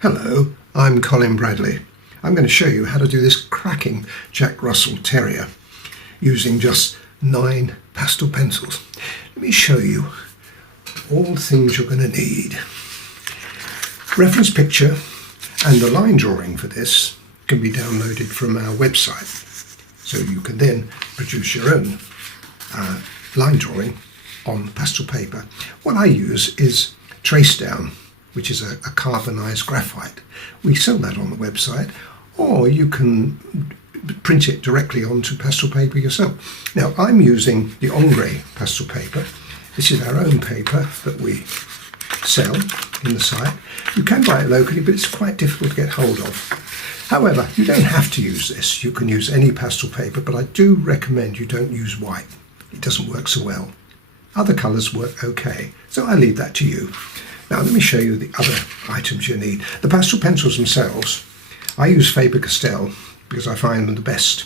Hello, I'm Colin Bradley. I'm going to show you how to do this cracking Jack Russell Terrier using just 9 pastel pencils. Let me show you all the things you're going to need. Reference picture and the line drawing for this can be downloaded from our website, so you can then produce your own line drawing on pastel paper. What I use is Trace Down, which is a carbonised graphite. We sell that on the website, or you can print it directly onto pastel paper yourself. Now, I'm using the ombre pastel paper. This is our own paper that we sell in the site. You can buy it locally, but it's quite difficult to get hold of. However, you don't have to use this. You can use any pastel paper, but I do recommend you don't use white. It doesn't work so well. Other colours work okay, so I leave that to you. Now let me show you the other items you need. The pastel pencils themselves, I use Faber-Castell because I find them the best.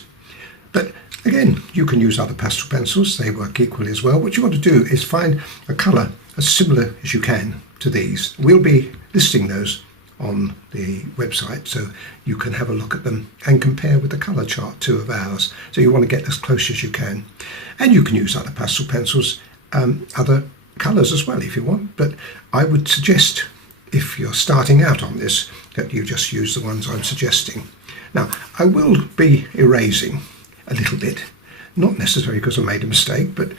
But again, you can use other pastel pencils, they work equally as well. What you want to do is find a colour as similar as you can to these. We'll be listing those on the website so you can have a look at them and compare with the colour chart too of ours. So you want to get as close as you can. And you can use other pastel pencils, other colours as well if you want, but I would suggest, if you're starting out on this, that you just use the ones I'm suggesting. Now, I will be erasing a little bit, not necessarily because I made a mistake, but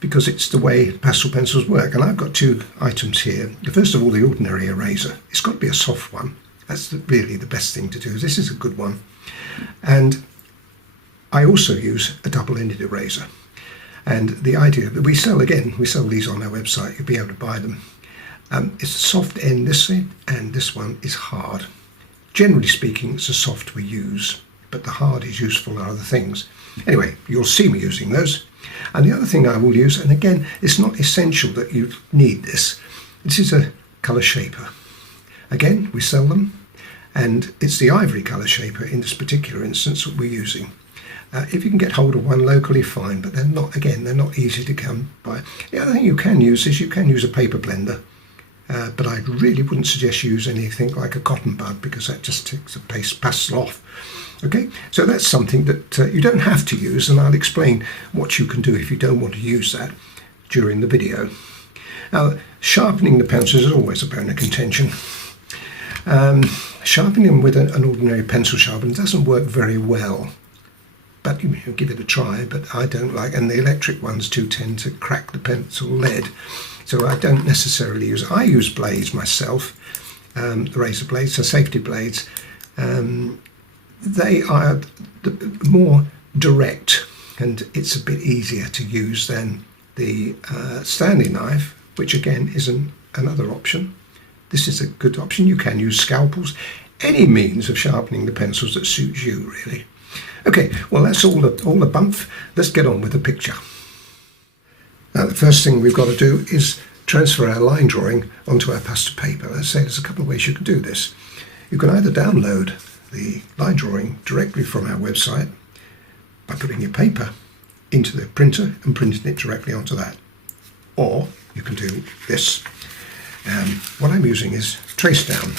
because it's the way pastel pencils work. And I've got 2 items here. First of all, the ordinary eraser. It's got to be a soft one. That's really the best thing to do. This is a good one. And I also use a double-ended eraser. And the idea that we sell these on our website, you'll be able to buy them. It's a soft end, this end, and this one is hard. Generally speaking, it's the soft we use, but the hard is useful for other things. Anyway, you'll see me using those. And the other thing I will use, and again, it's not essential that you need this. This is a colour shaper. Again, we sell them, and it's the ivory colour shaper in this particular instance that we're using. If you can get hold of one locally, fine, but they're not easy to come by. The other thing you can use is you can use a paper blender, but I really wouldn't suggest you use anything like a cotton bud because that just takes the pastel off. Okay, so that's something that you don't have to use, and I'll explain what you can do if you don't want to use that during the video. Now, sharpening the pencils is always a bone of contention. Sharpening them with an ordinary pencil sharpener doesn't work very well. But you give it a try, but I don't like, and the electric ones too tend to crack the pencil lead, so I don't necessarily use it. I use blades myself, the razor blades, so safety blades. They are more direct, and it's a bit easier to use than the Stanley knife, which again is another option. This is a good option. You can use scalpels, any means of sharpening the pencils that suits you, really. Okay, well that's all the bump. Let's get on with the picture. Now the first thing we've got to do is transfer our line drawing onto our pastel paper. Let's say there's a couple of ways you can do this. You can either download the line drawing directly from our website by putting your paper into the printer and printing it directly onto that. Or you can do this. What I'm using is Trace Down.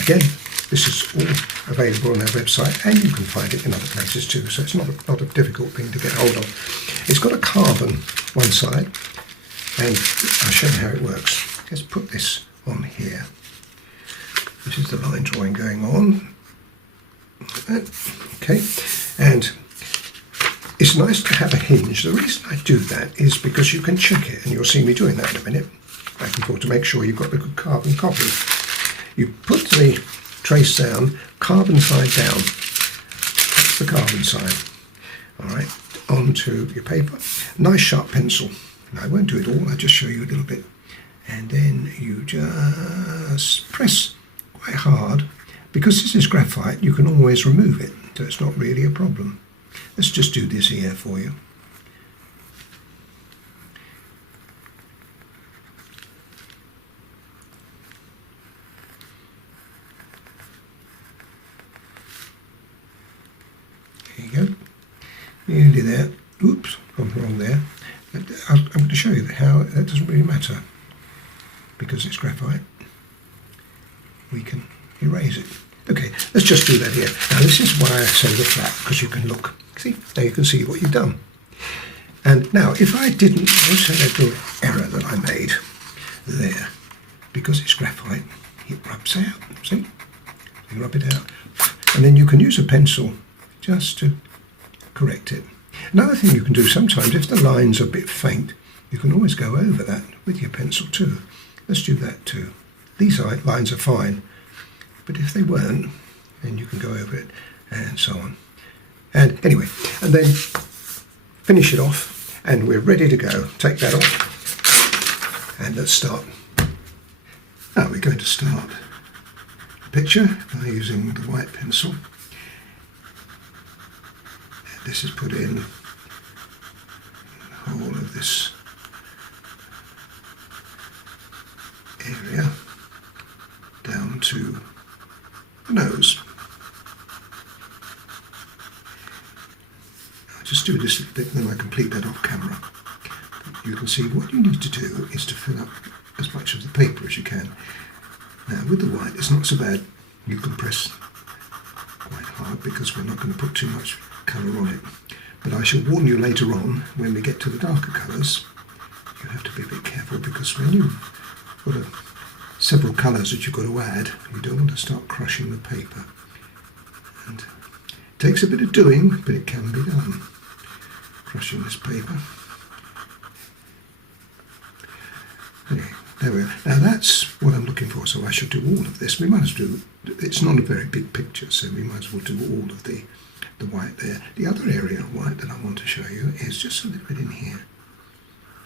Again, this is all available on our website, and you can find it in other places too, so it's not a difficult thing to get hold of. It's got a carbon one side, and I'll show you how it works. Let's put this on here. This is the line drawing going on. Okay, and it's nice to have a hinge. The reason I do that is because you can check it, and you'll see me doing that in a minute, back and forth, to make sure you've got the good carbon copy. You put the Trace Down, carbon side down. That's the carbon side. All right, onto your paper. Nice sharp pencil. Now, I won't do it all, I'll just show you a little bit. And then you just press quite hard. Because this is graphite, you can always remove it, so it's not really a problem. Let's just do this here for you. There you go, nearly there. Oops, I'm wrong there. But I'm going to show you how that doesn't really matter because it's graphite. We can erase it. Okay, let's just do that here. Now this is why I say the flat, because you can look. See, now you can see what you've done. And now if I didn't, let's say that little error that I made there, because it's graphite, it rubs out, see? You rub it out. And then you can use a pencil just to correct it. Another thing you can do sometimes, if the line's a bit faint, you can always go over that with your pencil too. Let's do that too. These lines are fine, but if they weren't, then you can go over it and so on. And anyway, and then finish it off, and we're ready to go. Take that off, and let's start. Now we're going to start the picture by using the white pencil. And this is put in the whole of this area down to the nose. I'll just do this a bit, then I complete that off camera. But you can see what you need to do is to fill up as much of the paper as you can. Now with the white it's not so bad, you can press quite hard because we're not going to put too much colour on it. But I shall warn you later on, when we get to the darker colours, you have to be a bit careful, because when you've got several colours that you've got to add, you don't want to start crushing the paper. And it takes a bit of doing, but it can be done. Crushing this paper. Anyway, there we are. Now that's what I'm looking for, so I should do all of this. We might as well do, it's not a very big picture, so we might as well do all of the white there. The other area of white that I want to show you is just a little bit in here.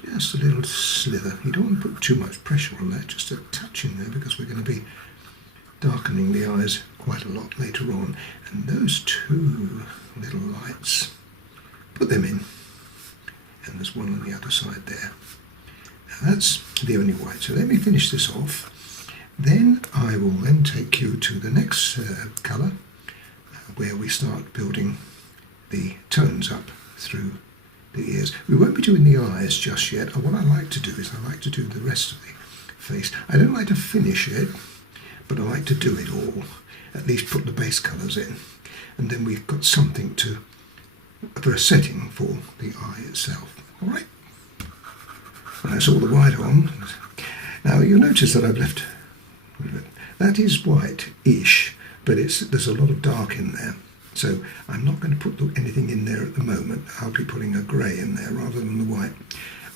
Just a little slither. You don't want to put too much pressure on that, just a touch in there, because we're going to be darkening the eyes quite a lot later on. And those two little lights, put them in. And there's one on the other side there. Now that's the only white. So let me finish this off. Then I will then take you to the next colour, where we start building the tones up through the ears. We won't be doing the eyes just yet. What I like to do is I like to do the rest of the face. I don't like to finish it, but I like to do it all. At least put the base colours in. And then we've got something for a setting for the eye itself. Alright? That's all the white on. Now you'll notice that I've left, that is white-ish, but there's a lot of dark in there. So I'm not going to put anything in there at the moment. I'll be putting a grey in there rather than the white.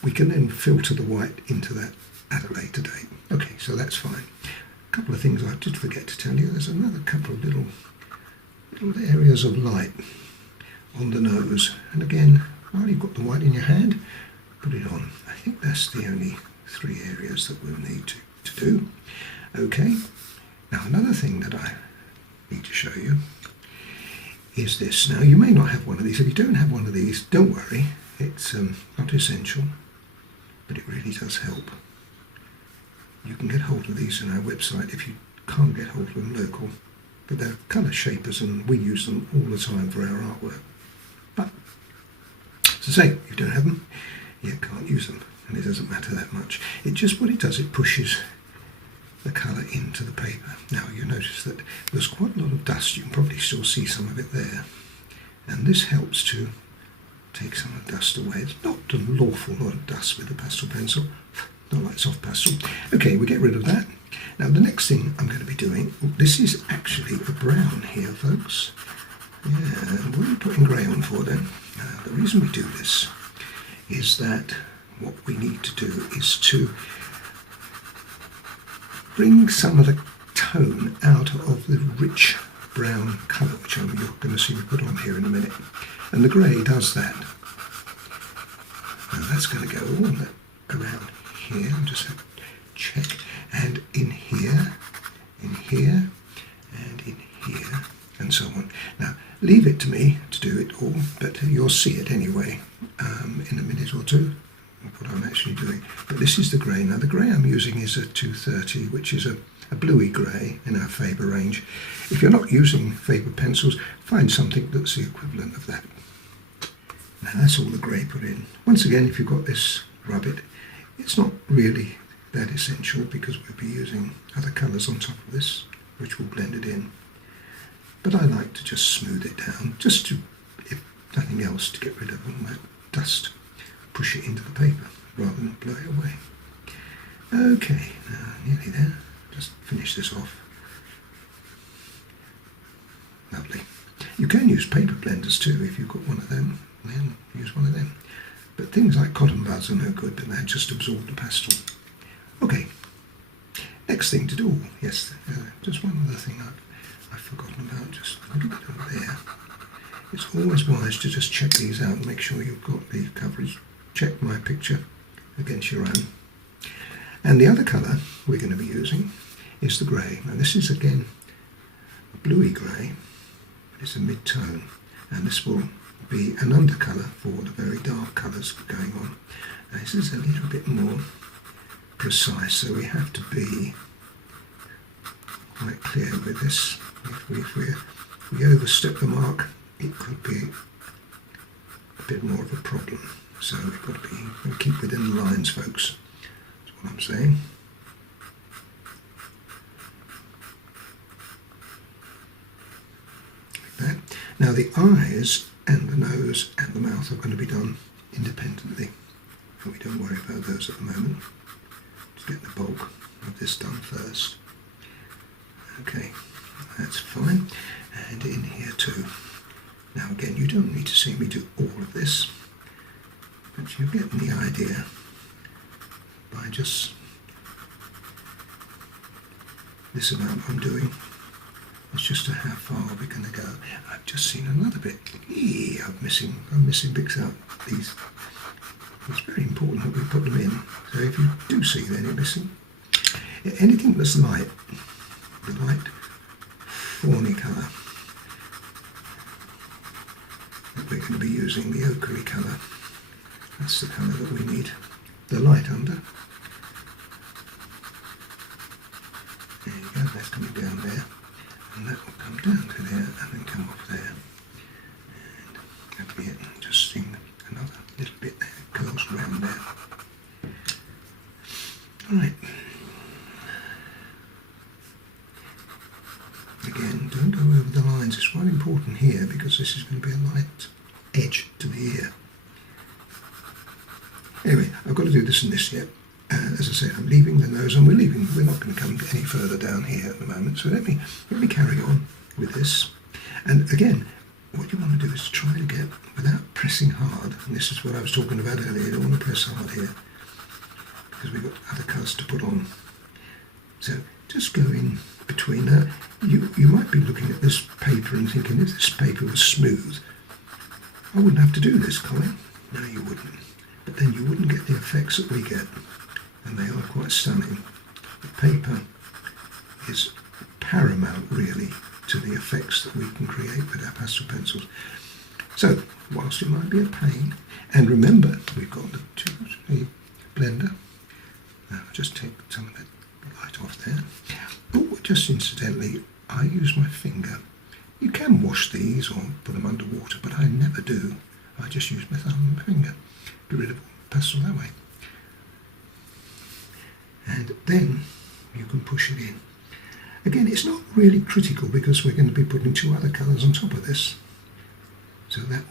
We can then filter the white into that at a later date. Okay, so that's fine. A couple of things I did forget to tell you. There's another couple of little areas of light on the nose. And again, while you've got the white in your hand, put it on. I think that's the only 3 areas that we'll need to do. Okay, now another thing that I need to show you is this. Now you may not have one of these. If you don't have one of these, don't worry. It's not essential, but it really does help. You can get hold of these on our website if you can't get hold of them local. But they're colour shapers and we use them all the time for our artwork. But, as I say, if you don't have them, you can't use them. And it doesn't matter that much. It just, what it does, it pushes the colour into the paper. Now you notice that there's quite a lot of dust. You can probably still see some of it there. And this helps to take some of the dust away. It's not an awful lot of dust with a pastel pencil. Not like soft pastel. Okay, we get rid of that. Now the next thing I'm going to be doing, this is actually a brown here, folks. Yeah, what are we putting grey on for then? The reason we do this is that what we need to do is to bring some of the tone out of the rich brown colour, which you're going to see me put on here in a minute. And the grey does that. Now that's going to go all around here. I'm just going to check. And in here, and in here, and so on. Now, leave it to me to do it all, but you'll see it anyway in a minute or two, what I'm actually doing. But this is the grey. Now, the grey I'm using is a 230, which is a bluey grey in our Faber range. If you're not using Faber pencils, find something that's the equivalent of that. Now, that's all the grey put in. Once again, if you've got this, rub it. It's not really that essential because we'll be using other colours on top of this which will blend it in. But I like to just smooth it down, just to, if nothing else, to get rid of all that dust. Push it into the paper rather than blow it away. Okay, now nearly there. Just finish this off. Lovely. You can use paper blenders too if you've got one of them. Then use one of them. But things like cotton buds are no good, but they just absorb the pastel. Okay. Next thing to do. Yes, just one other thing I've forgotten about. Just a little bit over there. It's always wise to just check these out and make sure you've got the coverage. Check my picture against your own. And the other colour we're going to be using is the grey. Now this is again a bluey grey, but it's a mid-tone, and this will be an undercolour for the very dark colours going on. Now this is a little bit more precise, so we have to be quite clear with this. If we overstep the mark, it could be a bit more of a problem. So we've got to keep within the lines, folks. That's what I'm saying. Like that. Now the eyes and the nose and the mouth are going to be done independently. But we don't worry about those at the moment. Let's get the bulk of this done first. Okay, that's fine. And in here too. Now again, you don't need to see me do all of this, but you're getting the idea by just this amount I'm doing. It's just to how far we're going to go. I've just seen another bit. I'm missing bits out. These. It's very important that we put them in. So if you do see any missing, anything that's light, the light fawny colour that we're going to be using, the ochre colour. That's the colour that we need. The light under. There you go, that's coming down there. And that will come down to there and then come off there. And that'll be it. Just seeing another little bit there. Curls around there. Alright. Again, don't go over the lines. It's quite important here because this is going to be a light edge to the ear. Anyway, I've got to do this and this yet. As I said, I'm leaving the nose, and we're not going to come any further down here at the moment. So let me carry on with this. And again, what you want to do is try to get, without pressing hard, and this is what I was talking about earlier, you don't want to press hard here, because we've got other colours to put on. So just go in between that. You might be looking at this paper and thinking, if this paper was smooth, I wouldn't have to do this, Colin. No, you wouldn't. But then you wouldn't get the effects that we get, and they are quite stunning. The paper is paramount, really, to the effects that we can create with our pastel pencils. So, whilst it might be a pain, and remember, we've got the blender. I'll just take some of that light off there. Oh, just incidentally, I use my finger. You can wash these or put them under water, but I never do. I just use my thumb and my finger. Get rid of pastel that way. And then you can push it in. Again, it's not really critical because we're going to be putting two other colours on top of this. So that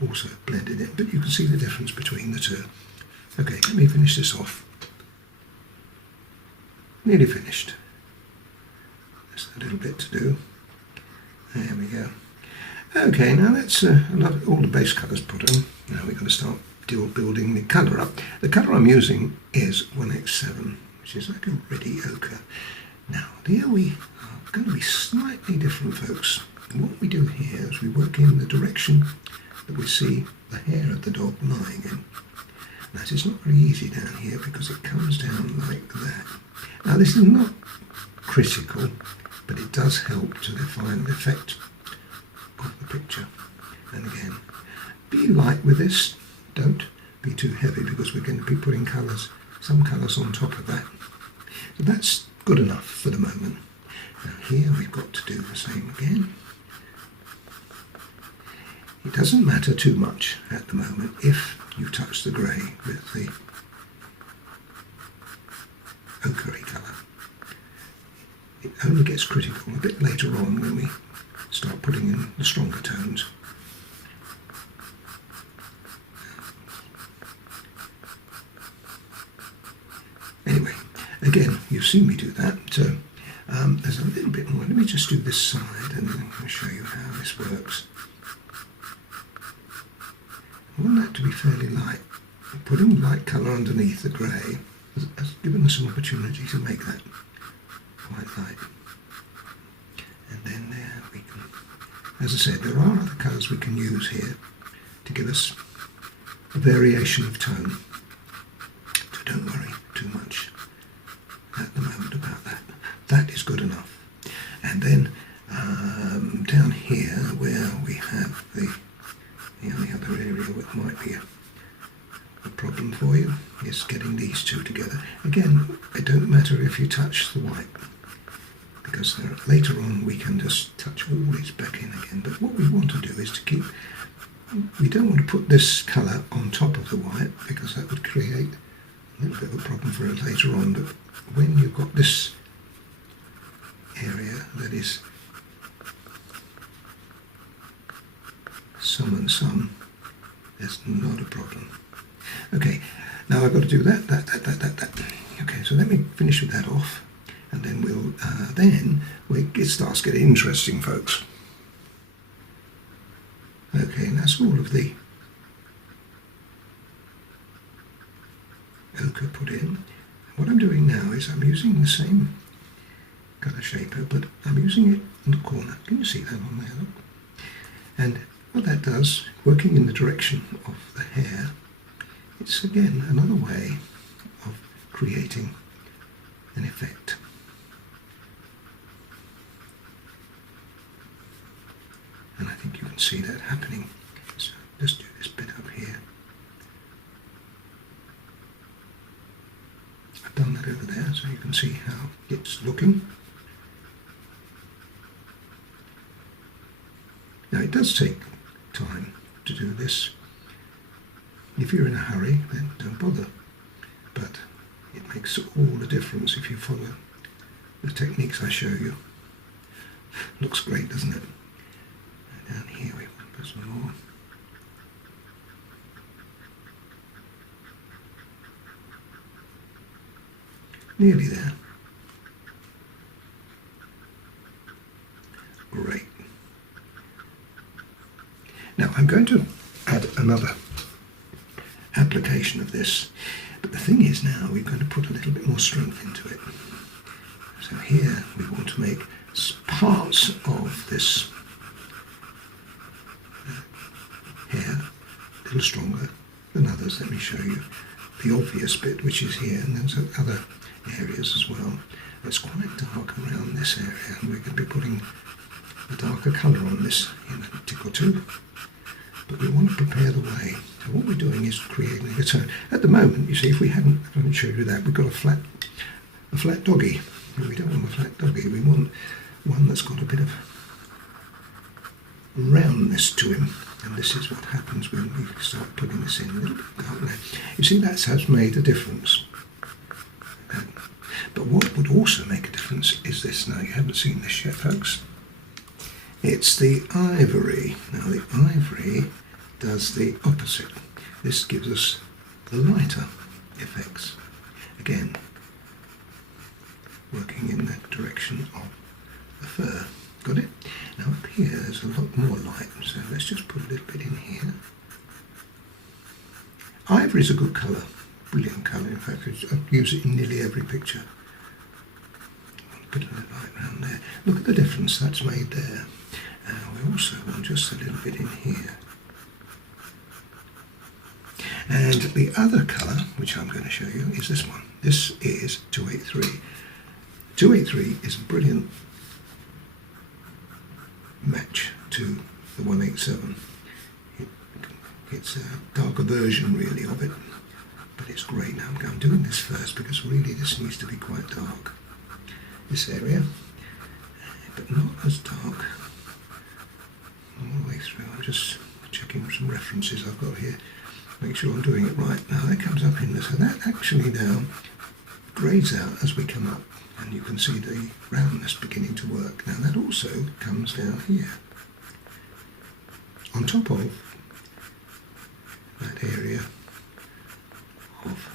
will also blend it in. But you can see the difference between the two. Okay, let me finish this off. Nearly finished. Just a little bit to do. There we go. Okay, now that's all the base colours put on. Now we're going to start building the colour up. The colour I'm using is 1X7, which is like a ready ochre. Now, here we are going to be slightly different, folks. And what we do here is we work in the direction that we see the hair of the dog lying in. Now, it's not very easy down here because it comes down like that. Now, this is not critical, but it does help to define the effect of the picture. And again, be light with this. Don't be too heavy because we're going to be putting colours, some colours on top of that. So that's good enough for the moment. Now here we've got to do the same again. It doesn't matter too much at the moment if you touch the grey with the ochre colour. It only gets critical a bit later on when we start putting in the stronger tones. Anyway, again, you've seen me do that. There's a little bit more. Let me just do this side and then I'll show you how this works. I want that to be fairly light. Putting light colour underneath the grey has given us an opportunity to make that quite light. And then there we can, as I said, there are other colours we can use here to give us a variation of tone. So don't worry too much at the moment about that. That is good enough. And then down here where we have the only other area that might be a problem for you is getting these two together. Again, it don't matter if you touch the white, because later on we can just touch all these back in again. But what we want to do is to keep, we don't want to put this colour on top of the white because that would create a little bit of a problem for it later on. But when you've got this area that is some and some, there's not a problem. Okay, now I've got to do that. Okay, so let me finish with that off, and then it starts getting interesting, folks. Okay, and that's all of the ochre put in. What I'm doing now is I'm using the same colour shaper, but I'm using it in the corner. Can you see that on there? Look. And what that does, working in the direction of the hair, it's again another way of creating an effect. And I think you can see that happening. So just do this bit up here. I've done that over there so you can see how it's looking. Now it does take time to do this. If you're in a hurry, then don't bother. But it makes all the difference if you follow the techniques I show you. Looks great, doesn't it? And down here we want to put some more. Nearly there. Great. Now I'm going to add another application of this, but the thing is now we're going to put a little bit more strength into it. So here we want to make parts of this hair a little stronger than others. Let me show you the obvious bit, which is here, and then other areas as well. It's quite dark around this area, and we're going to be putting a darker colour on this in a tick or two. But we want to prepare the way. So what we're doing is creating a tone. At the moment, you see, if I haven't showed you that, we've got a flat doggy. And we don't want a flat doggy. We want one that's got a bit of roundness to him. And this is what happens when we start putting this in a little bit darker. You see, that has made a difference. But what would also make a difference is this. Now, you haven't seen this yet, folks. It's the ivory. Now the ivory does the opposite. This gives us the lighter effects. Again, working in the direction of the fur. Got it? Now up here there's a lot more light, so let's just put a little bit in here. Ivory is a good colour, brilliant colour. In fact, I use it in nearly every picture. Put a bit of light around there. Look at the difference that's made there. We also want just a little bit in here. And the other colour, which I'm going to show you, is this one. This is 283. 283 is a brilliant match to the 187. It's a darker version really of it, but it's great. Now I'm doing this first because really this needs to be quite dark. This area, but not as dark all the way through. I'm just checking some references I've got here, make sure I'm doing it right. Now that comes up in there, so that actually now grades out as we come up. and you can see the roundness beginning to work. Now that also comes down here on top of that area of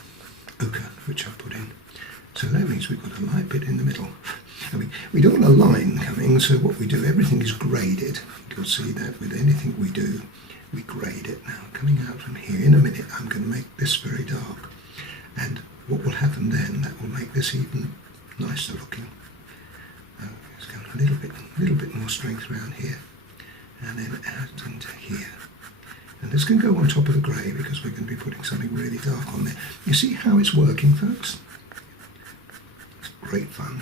ochre which I put in. So that means we've got a light bit in the middle. I mean, we don't want a line coming, so what we do, everything is graded. You'll see that with anything we do, we grade it. Now, coming out from here, in a minute, I'm going to make this very dark. And what will happen then, that will make this even nicer looking. Let's go a little bit more strength around here, and then out into here. And this can go on top of the grey because we're going to be putting something really dark on there. You see how it's working, folks? It's great fun.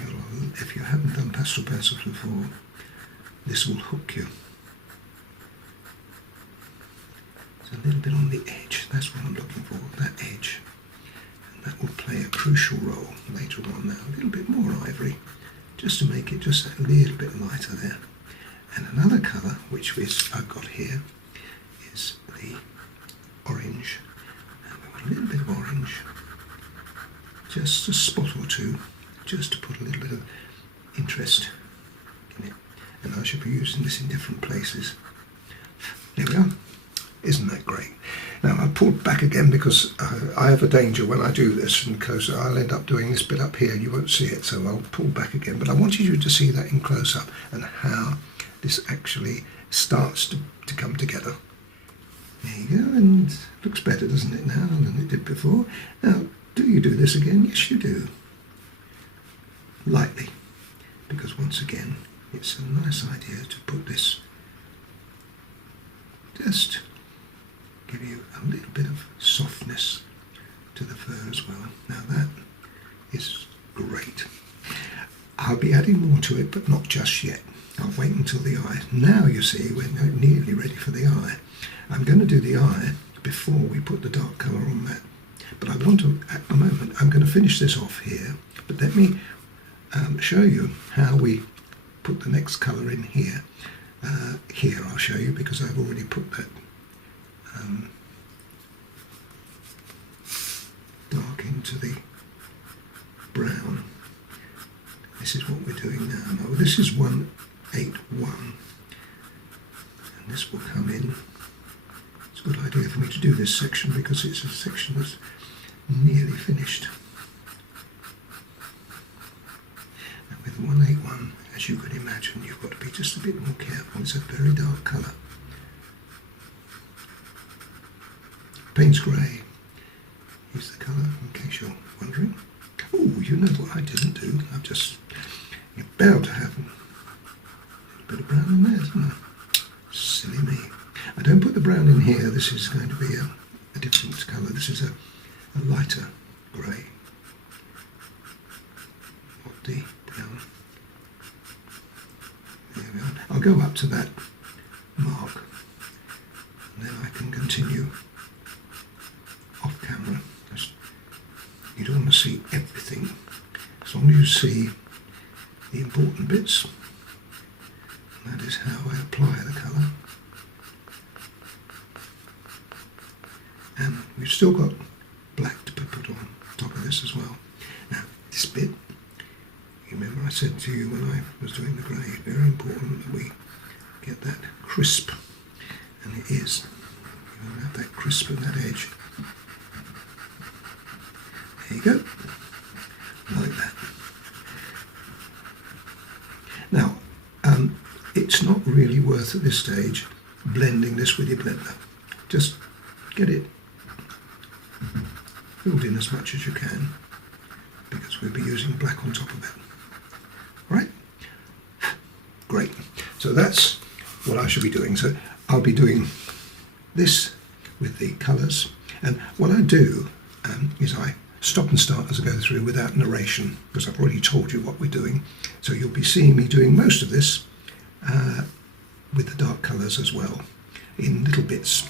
If you haven't done pastel pencils before, this will hook you. It's a little bit on the edge, that's what I'm looking for, that edge. And that will play a crucial role later on now. A little bit more ivory, just to make it just a little bit lighter there. And another colour, which I've got here, is the orange. And we want a little bit of orange, just a spot or two, just to put a little bit of interest in it. And I should be using this in different places. There we are. Isn't that great? Now I pulled back again because I have a danger when I do this, because I'll end up doing this bit up here and you won't see it, so I'll pull back again. But I wanted you to see that in close-up and how this actually starts to come together. There you go, and it looks better, doesn't it, now than it did before? Now, do you do this again? Yes, you do. Lightly, because once again, it's a nice idea to put this, just give you a little bit of softness to the fur as well. Now that is great. I'll be adding more to it, but not just yet. I'll wait until the eye. Now you see we're nearly ready for the eye. I'm going to do the eye before we put the dark colour on that. But I want to, at the moment, I'm going to finish this off here, but let me show you how we put the next colour in here. Here I'll show you, because I've already put that dark into the brown. This is what we're doing now. Now this is 181, and this will come in. It's a good idea for me to do this section because it's a section that's nearly finished. Now with 181, as you can imagine, you've got to be just a bit more careful. It's a very dark colour. Payne's Grey is the colour, in case you're wondering. Oh, you know what I didn't do? You're bound to have a bit of brown in there, isn't there? Silly me. I don't put the brown in here. This is going to be a different colour. This is a lighter grey. Not the brown. There we are. I'll go up to that mark, and then I can continue off camera. You don't want to see everything. As long as you see the important bits, that is how I apply the colour. And we've still got black to put on top of this as well. Now, this bit, you remember I said to you when I was doing the grey, very important that we get that crisp, and it is. You want to have that crisp at that edge. There you go, like that. Now, it's not really worth at this stage blending this with your blender. Just get it filled in as much as you can, because we'll be using black on top of it. All right? Great. So that's what I should be doing. So I'll be doing this with the colours, and what I do is I stop and start as I go through without narration, because I've already told you what we're doing. So you'll be seeing me doing most of this with the dark colours as well, in little bits.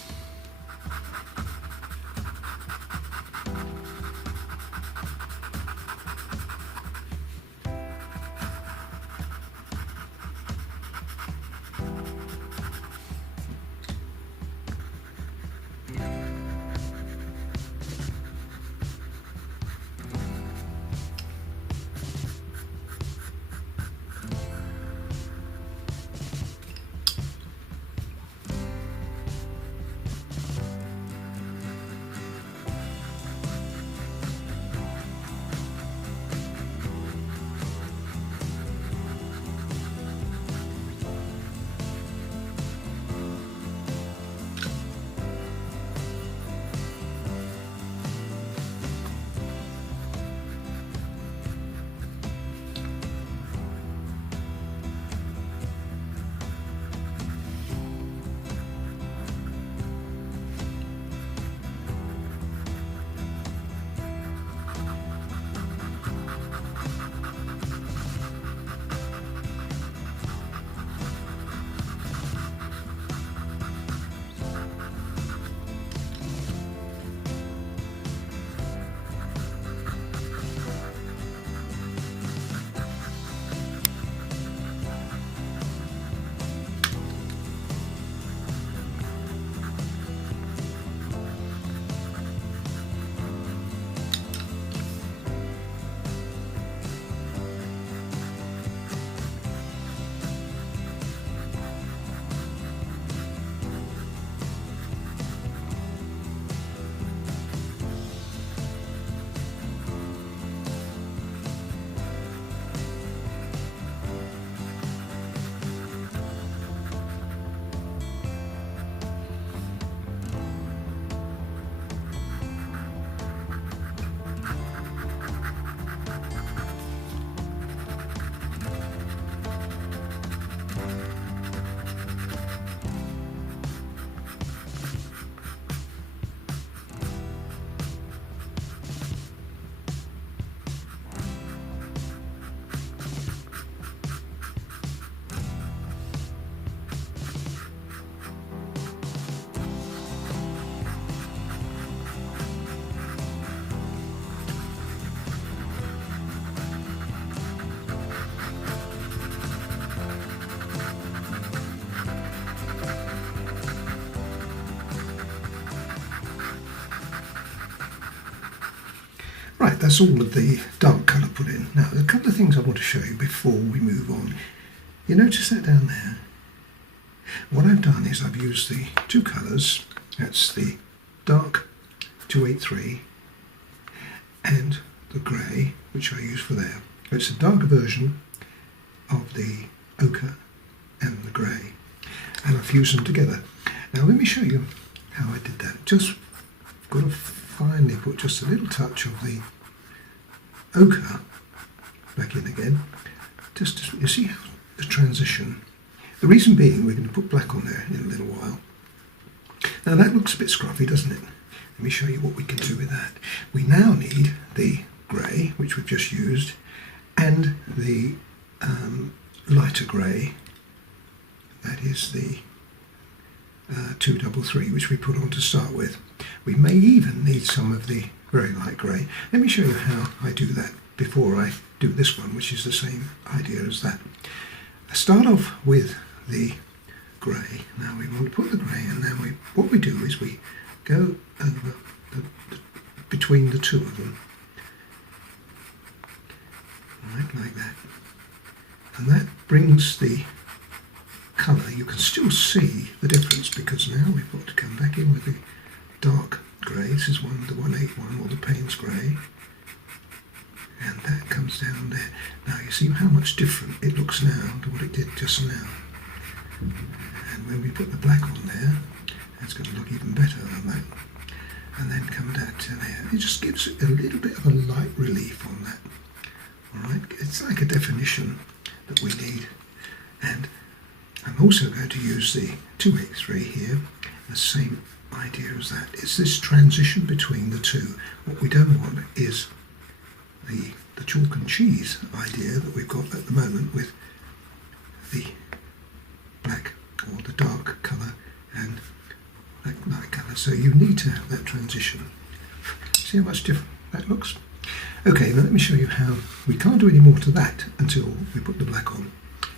Right, that's all of the dark colour put in. Now, a couple of things I want to show you before we move on. You notice that down there? What I've done is I've used the two colours. That's the dark 283 and the grey, which I use for there. It's a darker version of the ochre and the grey, and I've fused them together. Now let me show you how I did that. Just got to finally put just a little touch of the ochre back in again. Just to, you see how the transition. The reason being we're going to put black on there in a little while. Now that looks a bit scruffy, doesn't it? Let me show you what we can do with that. We now need the grey, which we've just used, and the lighter grey, that is the 233, which we put on to start with. We may even need some of the very light grey. Let me show you how I do that before I do this one, which is the same idea as that. I start off with the grey. Now we want to put the grey, and then what we do is we go over between the two of them, right, like that, and that brings the colour. You can still see the difference because now we've got to come back in with the dark grey. This is the 181 or the Payne's grey, and that comes down there. Now you see how much different it looks now to what it did just now. And when we put the black on there, it's going to look even better than that. And then come down to there. It just gives it a little bit of a light relief on that. Alright, it's like a definition that we need. And I'm also going to use the 283 here, the same idea as that. It's this transition between the two. What we don't want is the chalk and cheese idea that we've got at the moment with the black or the dark colour and that light colour. So you need to have that transition. See how much different that looks? Okay, now let me show you how we can't do any more to that until we put the black on.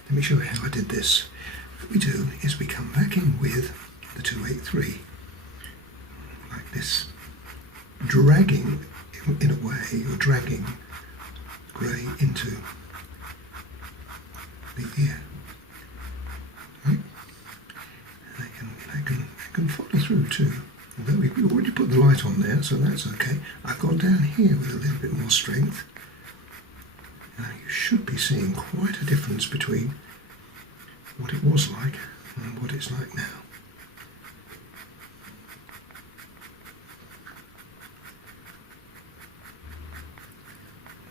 Let me show you how I did this. What we do is we come back in with the 283 like this, dragging in a way, you're dragging grey into the ear. Right? I can follow through too. Although we've already put the light on there, so that's okay. I've gone down here with a little bit more strength. Now you should be seeing quite a difference between what it was like and what it's like now.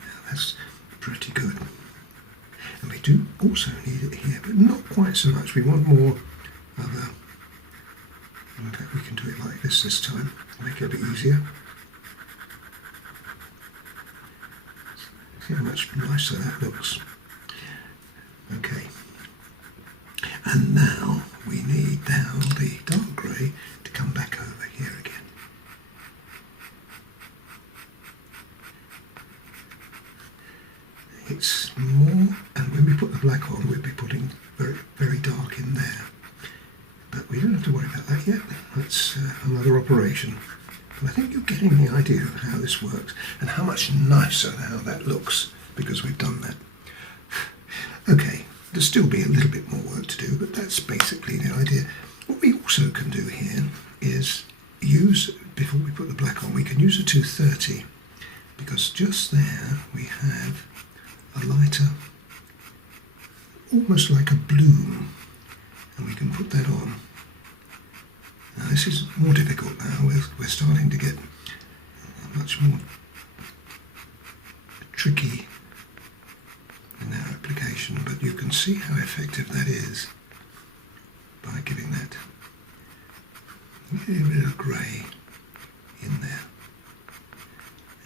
Now that's pretty good. And we do also need it here, but not quite so much. We want more of a... In fact, we can do it like this time, make it a bit easier. See how much nicer that looks. Okay. And now we need down the dark grey to come back over here again. It's more, and when we put the black on, we'll be putting very, very dark in there. But we don't have to worry about that yet. That's another operation. But I think you're getting the idea of how this works and how much nicer how that looks because we've done that. Okay, there'll still be a little bit more work to do, but that's basically the idea. What we also can do here is use, before we put the black on, we can use a 230 because just there we have a lighter, almost like a bloom. And we can put that on. Now this is more difficult now. We're starting to get much more tricky in our application, but you can see how effective that is by giving that a little bit of grey in there.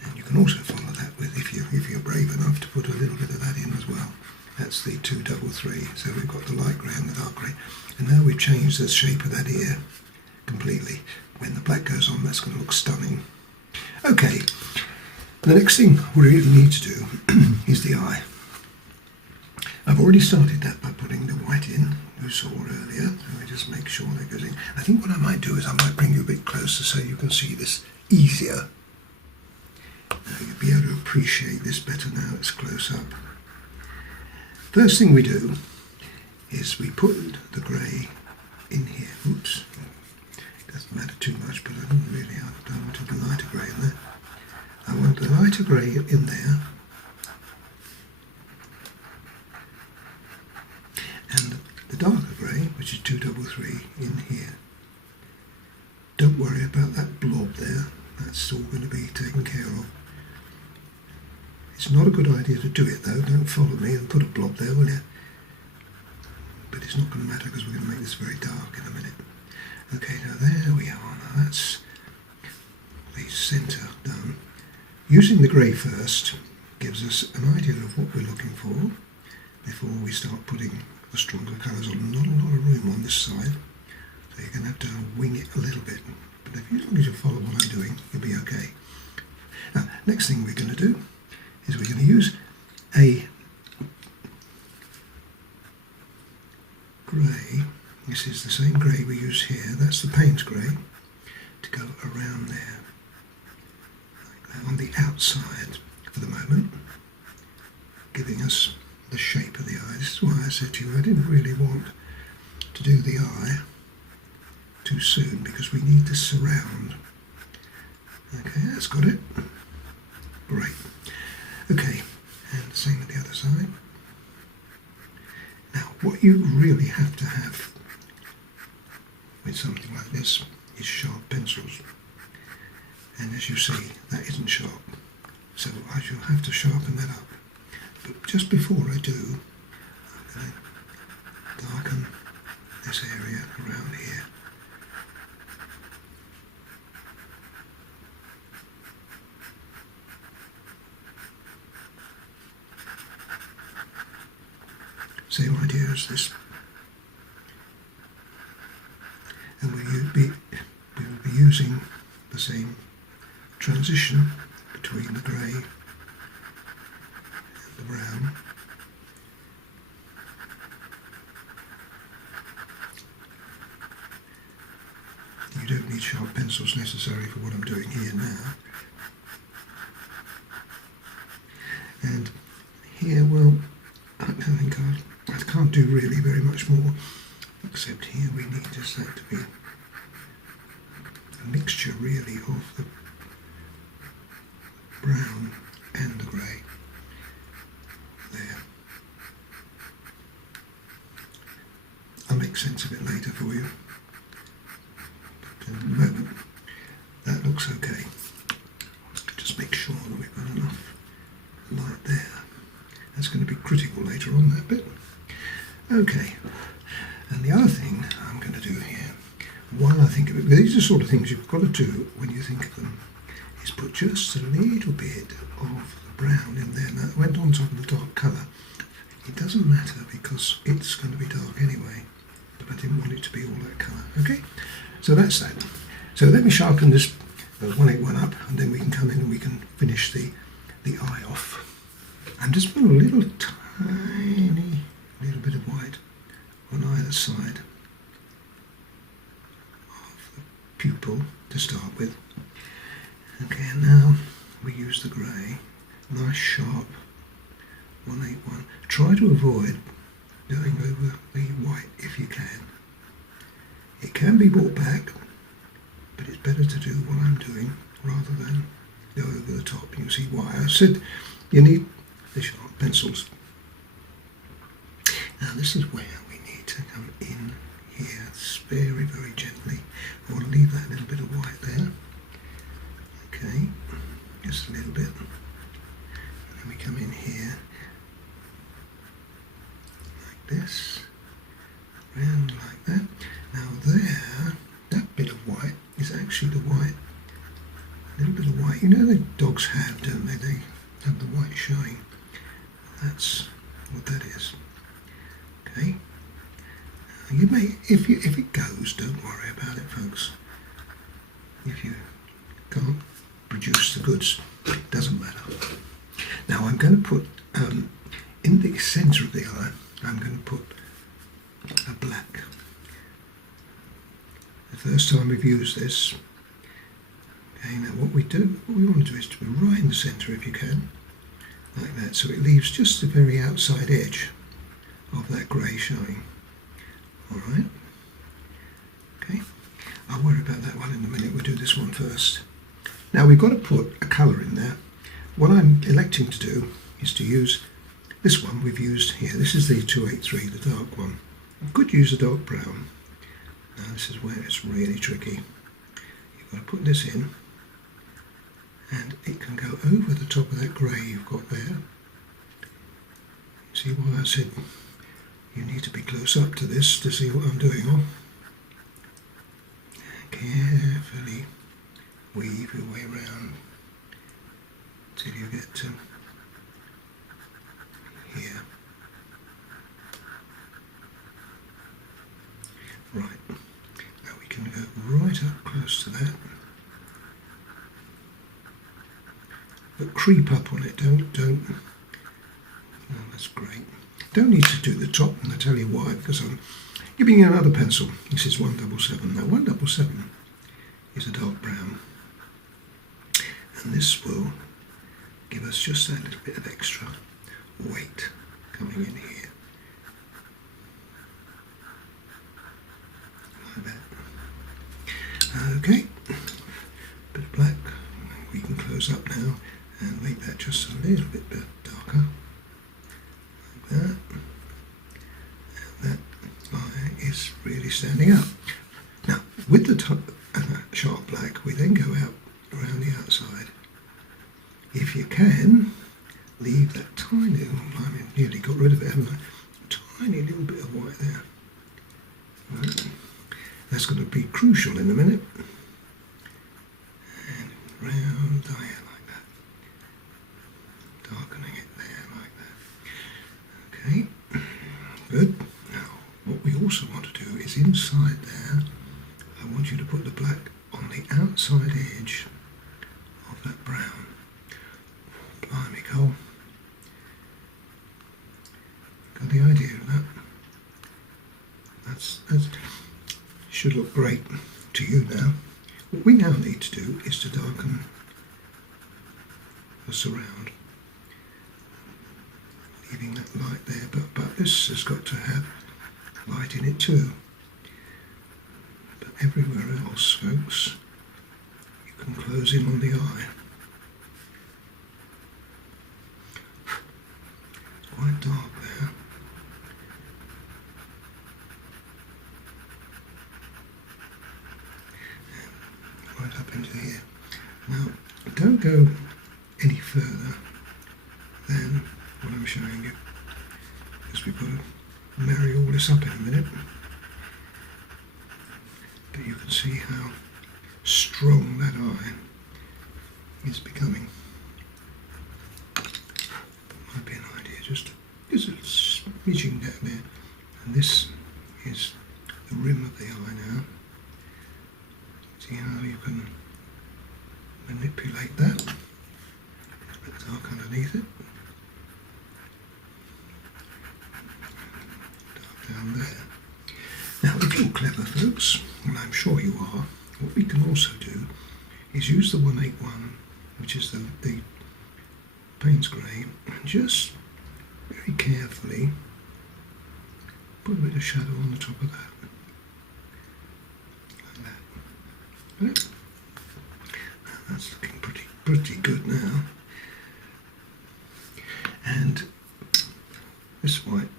And you can also follow that with, if you're brave enough to put a little bit of that in as well. That's the 233, so we've got the light grey and the dark grey. And now we've changed the shape of that ear completely. When the black goes on, that's going to look stunning. Okay, the next thing we really need to do is the eye. I've already started that by putting the white in, you saw earlier. So I just make sure that goes in. I think what I might do is I might bring you a bit closer so you can see this easier. You'll be able to appreciate this better now it's close up. First thing we do is we put the grey in here. Oops, doesn't matter too much, but I don't really want the lighter grey in there. I want the lighter grey in there, and the darker grey, which is 233, in here. Don't worry about that blob there, that's all going to be taken care of. It's not a good idea to do it though, don't follow me and put a blob there, will you? But it's not going to matter because we're going to make this very dark in a minute. Okay, now there we are, now that's the centre done. Using the grey first gives us an idea of what we're looking for before we start putting the stronger colours on. Not a lot of room on this side, so you're going to have to wing it a little bit. But as long as you follow what I'm doing, you'll be okay. Now, next thing we're going to do is we're going to use a grey. This is the same grey we use here. That's the paint grey, to go around there, like that, on the outside for the moment, giving us the shape of the eye. This is why I said to you I didn't really want to do the eye too soon, because we need to surround. Okay, that's got it. Great. Okay, and the same with the other side. Now, what you really have to have with something like this is sharp pencils. And as you see, that isn't sharp. So I shall have to sharpen that up. But just before I do, I'm going to darken this area around here. Same idea as this. And we'll be using the same transition between the grey and the brown. You don't need sharp pencils necessary for what I'm doing here now. And here, well, I think I can't do really very much more, except here we need just that to be a mixture really of the brown and the grey. There. I'll make sense of it later for you. But at the moment, that looks okay. Just make sure that we've got enough light there. That's going to be critical later on, that bit. Okay, and the other thing I'm going to do here, while I think of it, these are the sort of things you've got to do when you think of them, is put just a little bit of the brown in there. Now, it went on top of the dark colour. It doesn't matter because it's going to be dark anyway, but I didn't want it to be all that colour. Okay, so that's that. So let me sharpen this 181 up, and then we can come in and we can finish the eye off. I'm just putting a little tiny little bit of white on either side of the pupil to start with. Okay, and now we use the grey, nice sharp 181. Try to avoid going over the white if you can. It can be brought back, but it's better to do what I'm doing rather than go over the top. You see why I said you need the sharp pencils. Now this is where we need to come in here, very, very gently. I want to leave that little bit of white there. Okay, just a little bit. And then we come in here, like this, round like that. Now there, that bit of white is actually the white, a little bit of white. You know the dogs have, don't they? They have the white showing. That's what that is. Okay. You may, if it goes, don't worry about it, folks. If you can't produce the goods, it doesn't matter. Now I'm going to put in the centre of the eye. I'm going to put a black. The first time we've used this, Okay, now what we want to do is to be right in the centre if you can, like that, so it leaves just the very outside edge of that grey showing. Alright, okay, I'll worry about that one in a minute, we'll do this one first. Now we've got to put a colour in there. What I'm electing to do is to use this one we've used here. This is the 283, the dark one. I could use a dark brown. Now this is where it's really tricky. You've got to put this in, and it can go over the top of that grey you've got there. See why I said you need to be close up to this to see what I'm doing on. Carefully weave your way around till you get to here. Right, now we can go right up close to that, but creep up on it, don't, oh, that's great. Don't need to do the top, and I'll tell you why, because I'm giving you another pencil. This is 177. Now 177 is a dark brown, and this will give us just that little bit of extra weight coming in here. Like that. Okay, bit of black. We can close up now and make that just a little bit darker. Like that. And that line is really standing up. Now, with the top sharp black, we then go out around the outside. If you can, leave that tiny, I nearly got rid of it, haven't I? Tiny little bit of white there. Right. That's going to be crucial in a minute. And round the hair like that. Darkening it there like that. Okay, good. Now, what we also want to do is inside there, I want you to put the black on the outside edge of that brown. Blimey, Cole. Got the idea of that? That should look great to you now. What we now need to do is to darken the surround, leaving that light there, but this has got to have light in it too. But everywhere else, folks, you can close in on the eye. It's quite dark there. Right up into here. Now, don't go any further than what I'm showing you, because we've got to marry all this up in a minute. But you can see how strong that eye is becoming. Might be an idea just a smidging down there, and this is the rim of the eye now. See how you can manipulate that. A bit dark underneath it. Dark down there. Now, if you're clever, folks, and I'm sure you are, what we can also do is use the 181, which is the Payne's grey, and just very carefully put a bit of shadow on the top of that. Right. That's looking pretty good now. And this white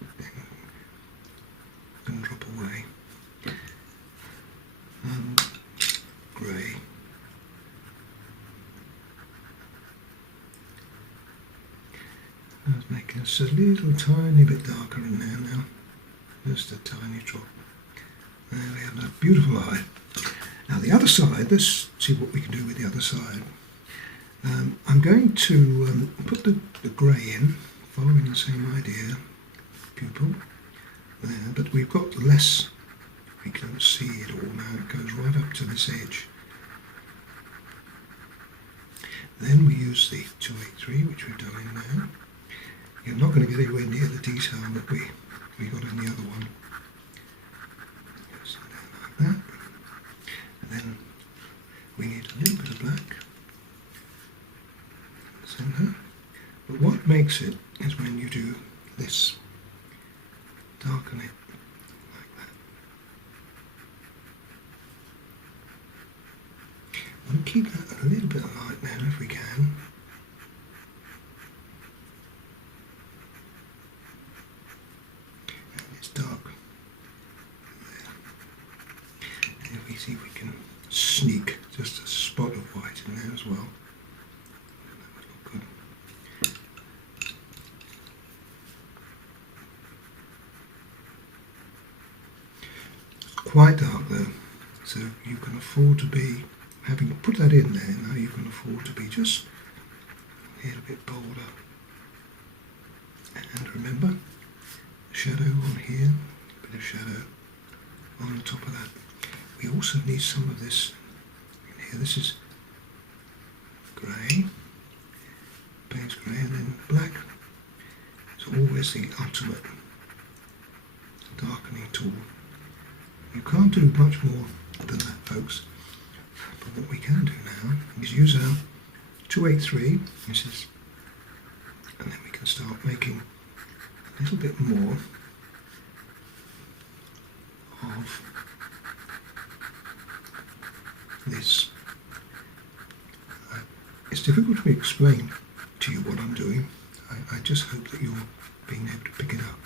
can drop away. And grey. Let's make us a little tiny bit darker in there now. Just a tiny drop. There we have that beautiful eye. Now the other side, let's see what we can do with the other side. I'm going to put the grey in, following the same idea, pupil, there, but we've got less, we can see it all now, it goes right up to this edge. Then we use the 283, which we've done in there. You're not going to get anywhere near the detail that we got in the other one. Like that. And then we need a little bit of black. But what makes it is when you do this, darken it like that. And keep that a little bit light now if we can. And it's dark there. And if we see if we can sneak just a spot of white in there as well. That would look good. It's quite dark though, so you can afford to be, having put that in there, now you can afford to be just a little bit bolder. And remember, shadow on here, a bit of shadow on the top of that. We also need some of this in here. This is grey, Payne's grey, and then black. It's always the ultimate darkening tool. You can't do much more than that, folks. But what we can do now is use our 283. This is, and then we can start making a little bit more of this. It's difficult to explain to you what I'm doing. I just hope that you're being able to pick it up.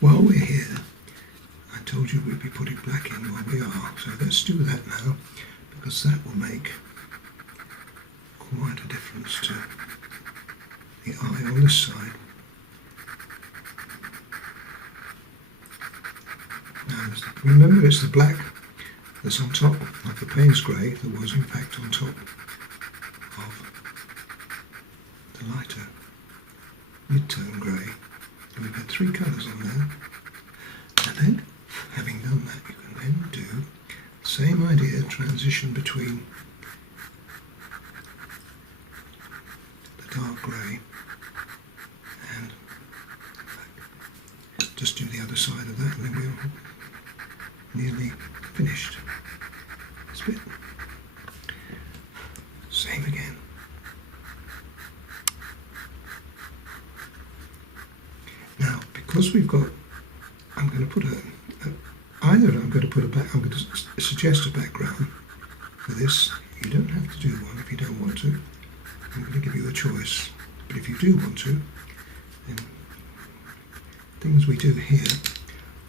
While we're here, I told you we'd be putting black in while we are, so let's do that now, because that will make quite a difference to the eye on this side. Now, remember, it's the black that's on top of the Payne's grey that was in fact on top of the lighter mid-tone grey. And we've had three colours on there. And then, having done that, you can then do the same idea, transition between the dark grey and black. Just do the other side of that and then we're nearly finished. This bit. Same again. Now, because we've got, I'm going to put I'm going to suggest a background for this. You don't have to do one if you don't want to. I'm going to give you a choice. But if you do want to, then things we do here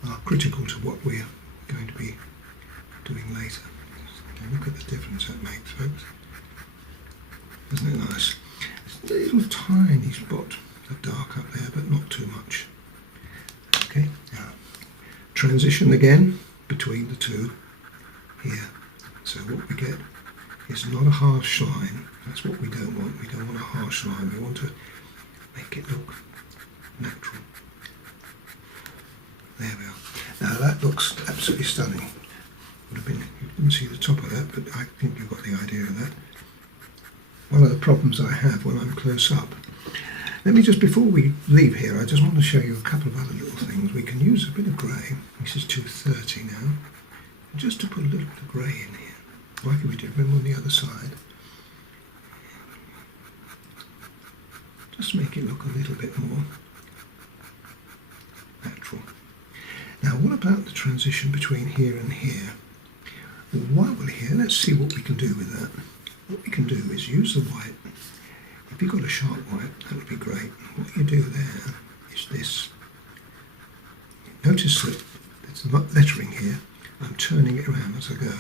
are critical to what we're going to be doing later. Okay, look at the difference that makes, folks. Isn't it nice? It's a little tiny spot of dark up there, but not too much. Okay, now transition again between the two here. So what we get is not a harsh line. That's what we don't want. We don't want a harsh line. We want to make it look natural. There we are. Now that looks absolutely stunning. Would have been, you didn't see the top of that, but I think you got the idea of that. One of the problems I have when I'm close up. Let me just, before we leave here, I just want to show you a couple of other little things. We can use a bit of grey. This is 230 now. Just to put a little bit of grey in here, like we did on the other side. Just make it look a little bit more natural. Now, what about the transition between here and here? Well, while we're here, let's see what we can do with that. What we can do is use the white. If you've got a sharp white, that would be great. What you do there is this. Notice that there's the lettering here. I'm turning it around as I go.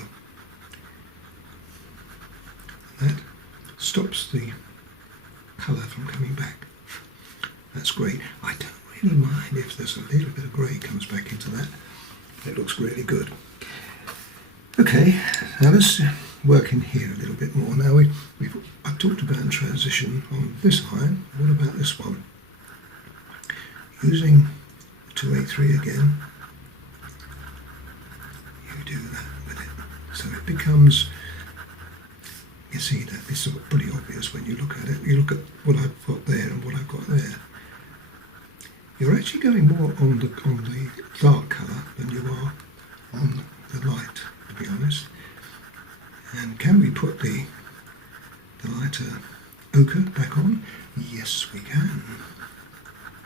That stops the colour from coming back. That's great. I don't really mind if there's a little bit of grey comes back into that. It looks really good. Okay, now let's work in here a little bit more. Now I've talked about transition on this line. What about this one? Using 283 again, you do that with it. So it becomes, you see that it's pretty obvious when you look at it. You look at what I've got there and what I've got there. You're actually going more on the dark colour than you are on the light, to be honest. And can we put the lighter ochre back on? Yes, we can.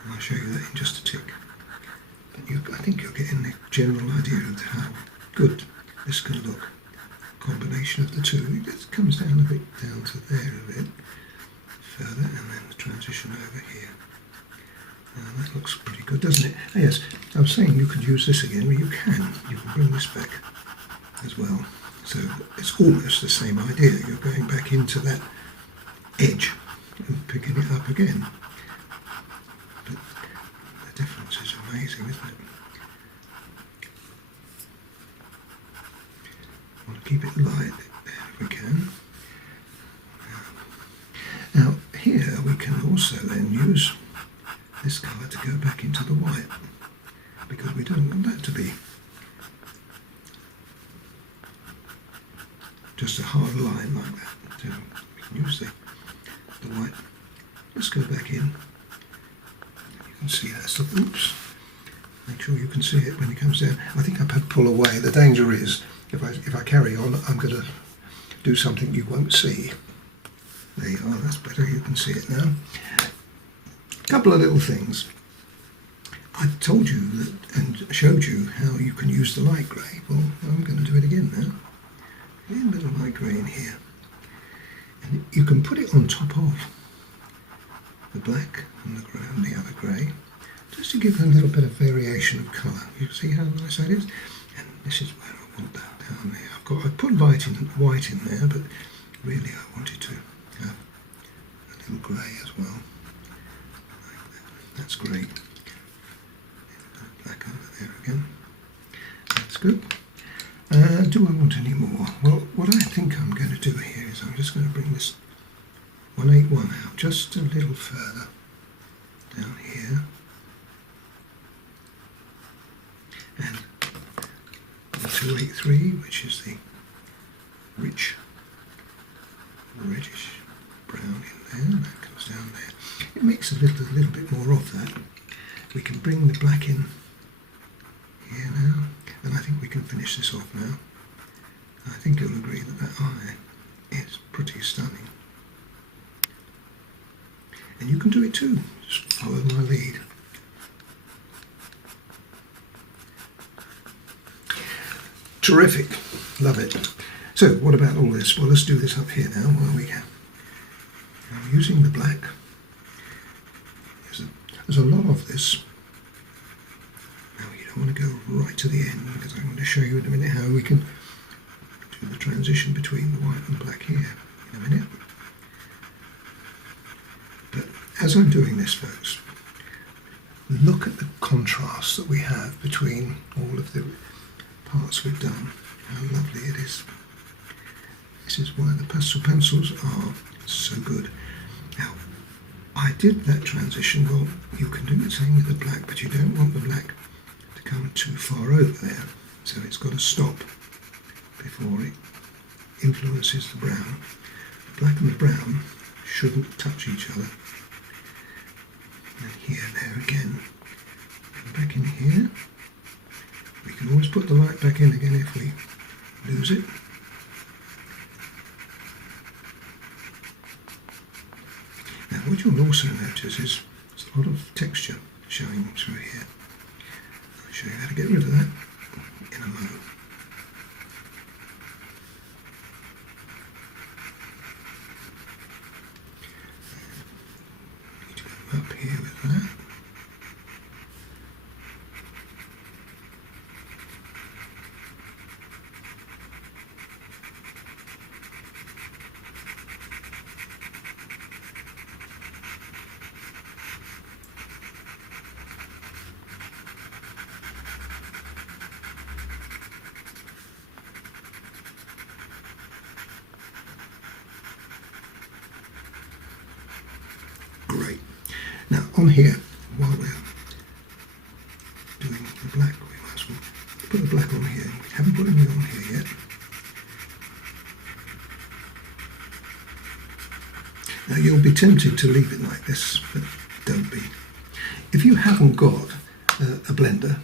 And I'll show you that in just a tick. But I think you're getting the general idea of how good this can look. Combination of the two. It just comes down a bit, down to there a bit further, and then the transition over here. Now that looks pretty good, doesn't it? Oh, yes, I was saying you could use this again. Well, you can. You can bring this back as well. So it's almost the same idea. You're going back into that edge and picking it up again. But the difference is amazing, isn't it? I want to keep it light there if we can. Now here we can also then use this colour to go back into the white, because we don't want that to be just a hard line like that. So we can use the white. Just go back in. You can see that stuff. Oops. Make sure you can see it when it comes down. I think I better pull away. The danger is if I carry on, I'm going to do something you won't see. There you are. That's better. You can see it now. A couple of little things. I told you that and showed you how you can use the light grey. Well, I'm going to do it again now. A little light grey in here. And you can put it on top of the black and the other grey, just to give a little bit of variation of colour. You see how nice that is? And this is where I want that down there. I put white in there, but really I wanted to have a little grey as well. Like that. That's great. Black over there again. That's good. Do I want any more? Well, what I think I'm going to do here is I'm just going to bring this 181 out just a little further down here, and the 283, which is the rich reddish brown in there, that comes down there. It makes a little bit more of that. We can bring the black in here now, and I think we can finish this off now. I think you'll agree that that eye is pretty stunning. And you can do it too, just follow my lead. Terrific, love it. So what about all this? Well, let's do this up here now while we can. I'm using the black. There's a lot of this. Now you don't want to go right to the end, because I'm going to show you in a minute how we can do the transition between the white and black here in a minute. But as I'm doing this, folks, look at the contrast that we have between all of the parts we've done. How lovely it is. This is why the pastel pencils are so good. Now, I did that transition. Well, you can do the same with the black, but you don't want the black to come too far over there. So it's got to stop before it influences the brown. The black and the brown shouldn't touch each other. And here, there again. Come back in here. We can always put the light back in again if we lose it. Now what you'll also notice is there's a lot of texture showing through here. I'll show you how to get rid of that in a moment. Need to go up here with that. Great. Now on here, while we're doing the black, we might as well put the black on here. We haven't put any on here yet. Now you'll be tempted to leave it like this, but don't be. If you haven't got a blender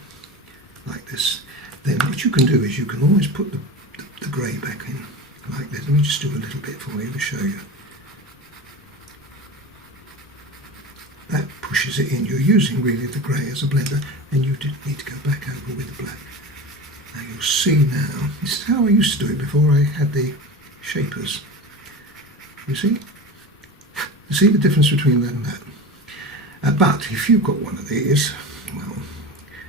like this, then what you can do is you can always put the grey back in like this. Let me just do a little bit for you to show you. pushes it in. You're using really the grey as a blender, and you did need to go back over with the black. Now you'll see now, this is how I used to do it before I had the shapers. You see? You see the difference between that and that? But if you've got one of these, well,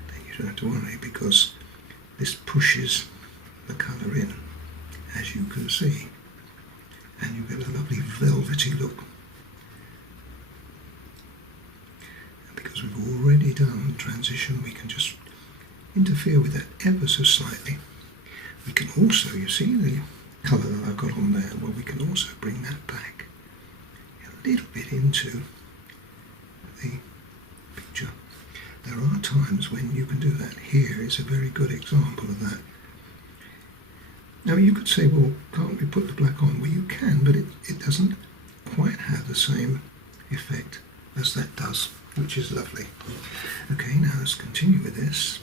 then you don't have to worry, because this pushes the colour in, as you can see, and you get a lovely velvety look. And because we've already done transition, we can just interfere with that ever so slightly. We can also, you see the colour that I've got on there, well, we can also bring that back a little bit into the picture. There are times when you can do that. Here is a very good example of that. Now you could say, well, can't we put the black on? Well, you can, but it doesn't quite have the same effect as that does, which is lovely. Okay, now let's continue with this.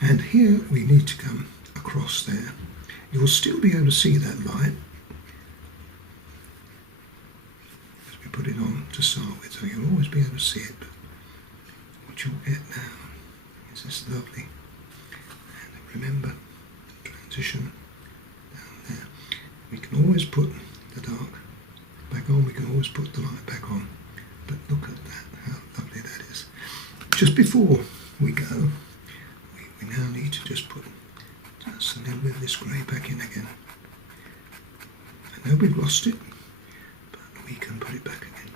And here we need to come across there. You'll still be able to see that light as we put it on to start with, so you'll always be able to see it. But what you'll get now is this lovely, and remember, transition down there. We can always put the dark back on, we can always put the light back on, but look at that, how lovely that is. Just before we go, we now need to just put just a little bit of this grey back in again. I know we've lost it, but we can put it back again.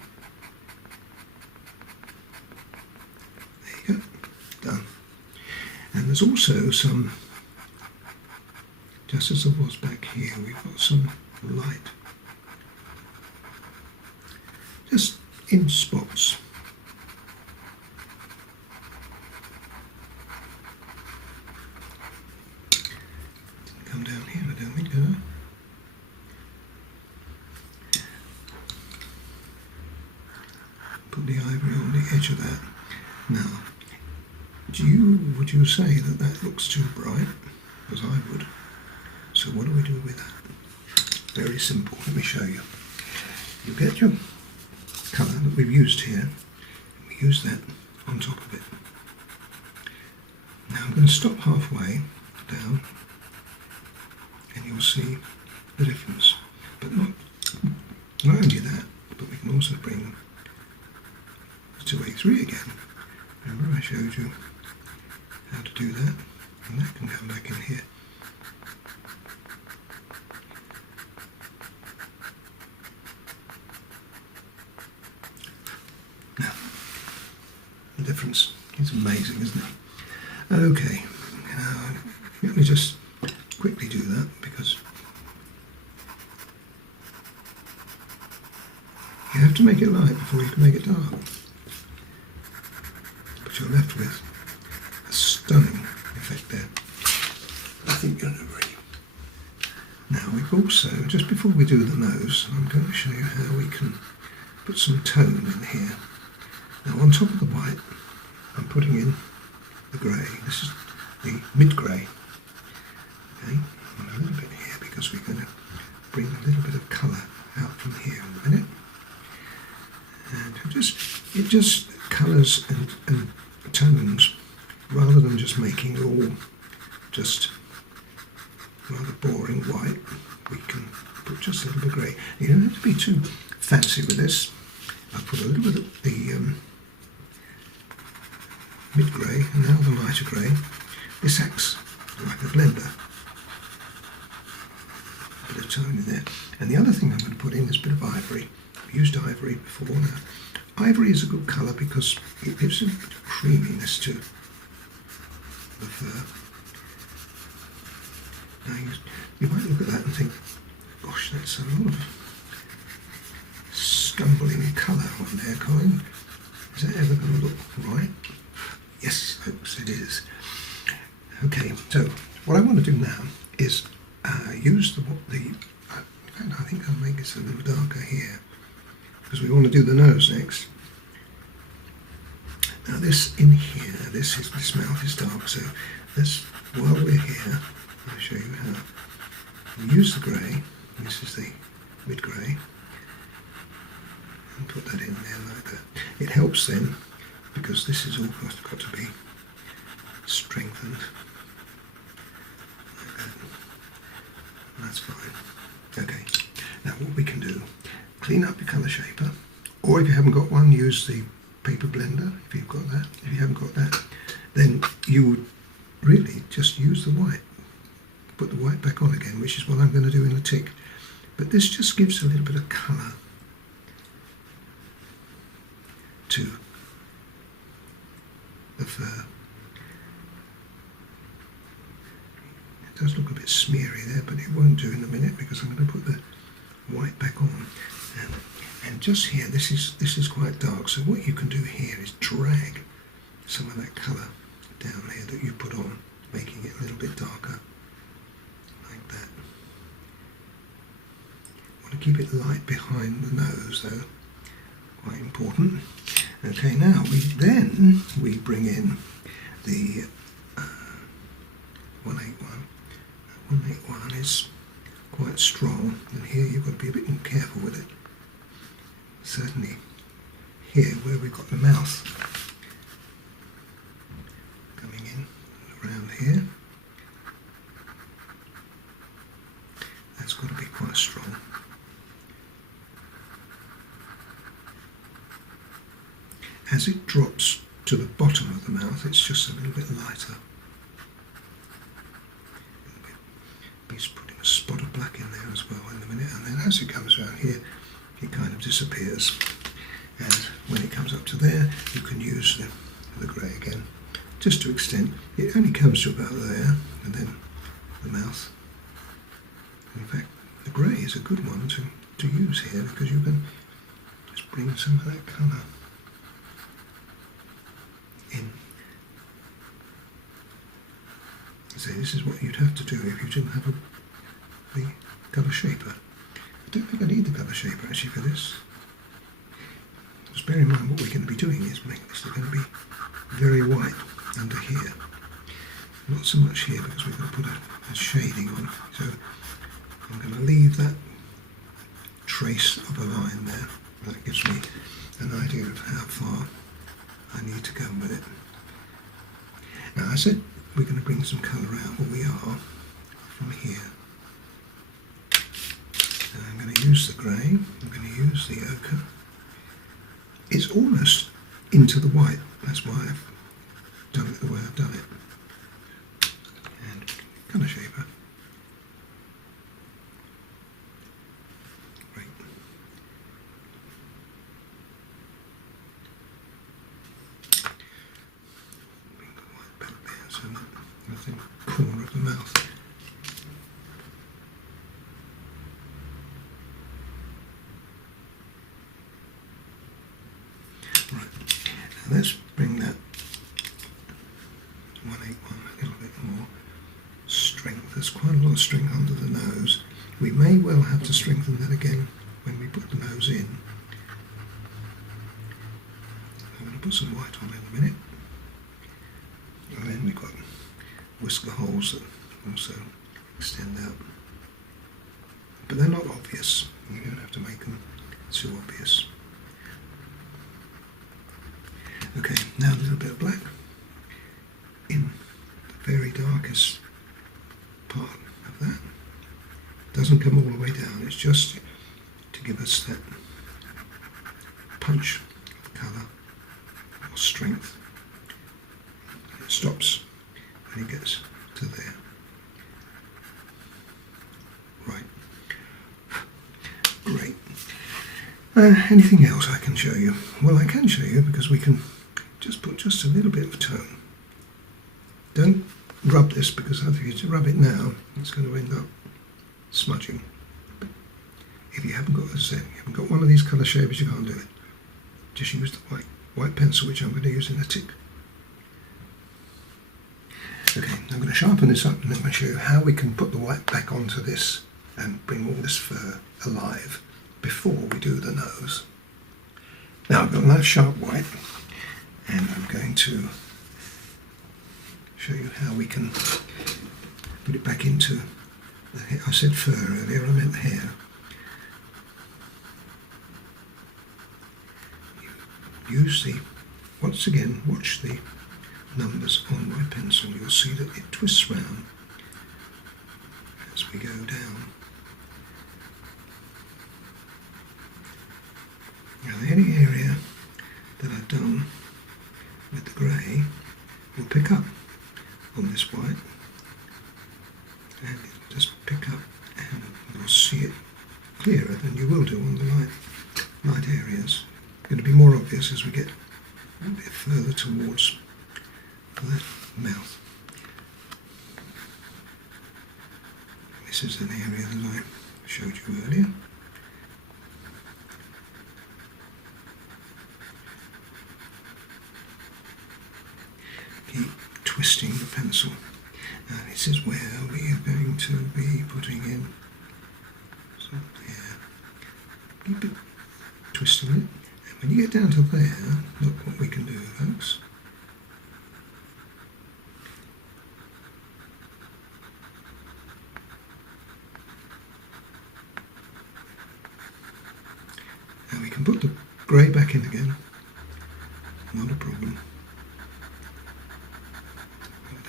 There you go, done. And there's also some, just as there was back here, we've got some light, just in spots. Come down here, I don't think, did I? Put the ivory on the edge of that. Now, would you say that that looks too bright? Because I would. So what do we do with that? Very simple, let me show you. You get your colour that we've used here, and we use that on top of it. Now I'm going to stop halfway down, and you'll see the difference. But not only that, but we can also bring the 283 again. Remember I showed you how to do that, and that can come back in here. Now, the difference is amazing, isn't it? Okay, let me just quickly do that, because you have to make it light before you can make it dark. But you're left with a stunning effect there. I think you're going to agree. Now we've also, just before we do the nose, I'm going to show you how we can put some tone in here. Now on top of the white, I'm putting in the grey. This is the mid-grey. Okay, and a little bit here, because we're going to bring a little bit of colour out from here in a minute. And it just colours and tones, rather than just making it all just rather boring white. We can put just a little bit of grey. You don't have to be too fancy with this. I've put a little bit of the mid-grey and now the lighter grey. This acts like a blender. A bit of tone in there. And the other thing I'm going to put in is a bit of ivory. I've used ivory before now. Ivory is a good colour because it gives a bit of creaminess to the fur. Now you might look at that and think, gosh, that's a lot of stumbling colour on there, Colin. Is that ever going to look right? Yes, folks, it is. Okay, so what I want to do now is use in fact, I think I'll make this a little darker here, because we want to do the nose next. Now this in here, this mouth is dark, so while we're here, I'll show you how. We use the grey, this is the mid-grey, and put that in there like that. It helps then, because this is all got to be strengthened like that. And that's fine. Okay, now what we can do, clean up your colour shaper, or if you haven't got one, use the paper blender if you've got that. If you haven't got that, then you would really just use the white. Put the white back on again, which is what I'm going to do in the tick. But this just gives a little bit of colour to the fur. It does look a bit smeary there, but it won't do in a minute because I'm going to put the white back on. And just here, this is quite dark, so what you can do here is drag some of that colour down here that you put on, making it a little bit darker, like that. Want to keep it light behind the nose though, quite important. Okay, now we bring in the 181. 181 is quite strong, and here you've got to be a bit more careful with it. Certainly here where we've got the mouth coming in around here, that's got to be quite strong. As it drops to the bottom of the mouth, it's just a little bit lighter. He's putting a spot of black in there as well in a minute, and then as it comes around here, it kind of disappears. And when it comes up to there, you can use the grey again, just to extend. It only comes to about there, and then the mouth. In fact, the grey is a good one to use here, because you can just bring some of that colour in. So this is what you'd have to do if you didn't have the colour shaper. I don't think I need the colour shaper actually for this. Just bear in mind what we're going to be doing is make this going to be very white under here. Not so much here because we're going to put a shading on. So I'm going to leave that trace of a line there. That gives me an idea of how far I need to go with it. Now I said we're going to bring some colour out, well we are, from here. And I'm going to use the grey, I'm going to use the ochre. It's almost into the white, that's why I've done it the way I've done it. And colour shaper. Great. Bring the white back there so that nothing corner of the mouth. Right, now let's bring that 181 a little bit more strength. There's quite a lot of strength under the nose. We may well have to strengthen that again when we put the nose in. I'm going to put some white on in a minute. And then we've got whisker holes that also extend out. But they're not obvious. You don't have to make them too obvious. Okay, now a little bit of black in the very darkest part of that. Doesn't come all the way down, it's just to give us that punch of colour or strength. It stops when it gets to there. Right. Great. Anything else I can show you? Well, I can show you because we can just put just a little bit of tone. Don't rub this because if you rub it now, it's going to end up smudging. But if you haven't got, as I said, you haven't got one of these colour shapers, you can't do it. Just use the white pencil, which I'm going to use in a tick. Okay, I'm going to sharpen this up and then I'll show you how we can put the white back onto this and bring all this fur alive before we do the nose. Now I've got a nice sharp white and I'm going to show you how we can put it back into the hair. I said fur earlier, I meant hair. use once again, watch the numbers on my pencil. You'll see that it twists round as we go down. Now any area that I've done with the grey will pick up on this white, and it'll just pick up, and you'll see it clearer than you will do on the light areas. It's going to be more obvious as we get a bit further towards the mouth. This is an area that I showed you earlier. Keep twisting the pencil. Now this is where we are going to be putting in some there. Keep it twisting it. And when you get down to there, look what we can do, folks. Now we can put the grey back in again. Not a problem.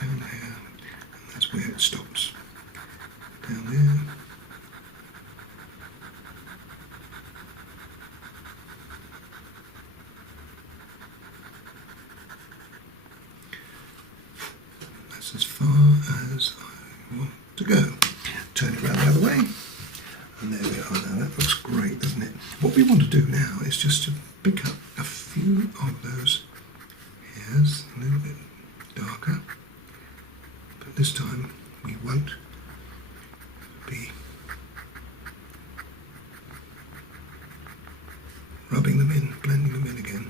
Down there, and that's where it stops. Down there. That's as far as I want to go. Turn it around the other way. And there we are now. That looks great, doesn't it? What we want to do now is just to pick up a few of those hairs, a little bit darker. But this time we won't be rubbing them in, blending them in again.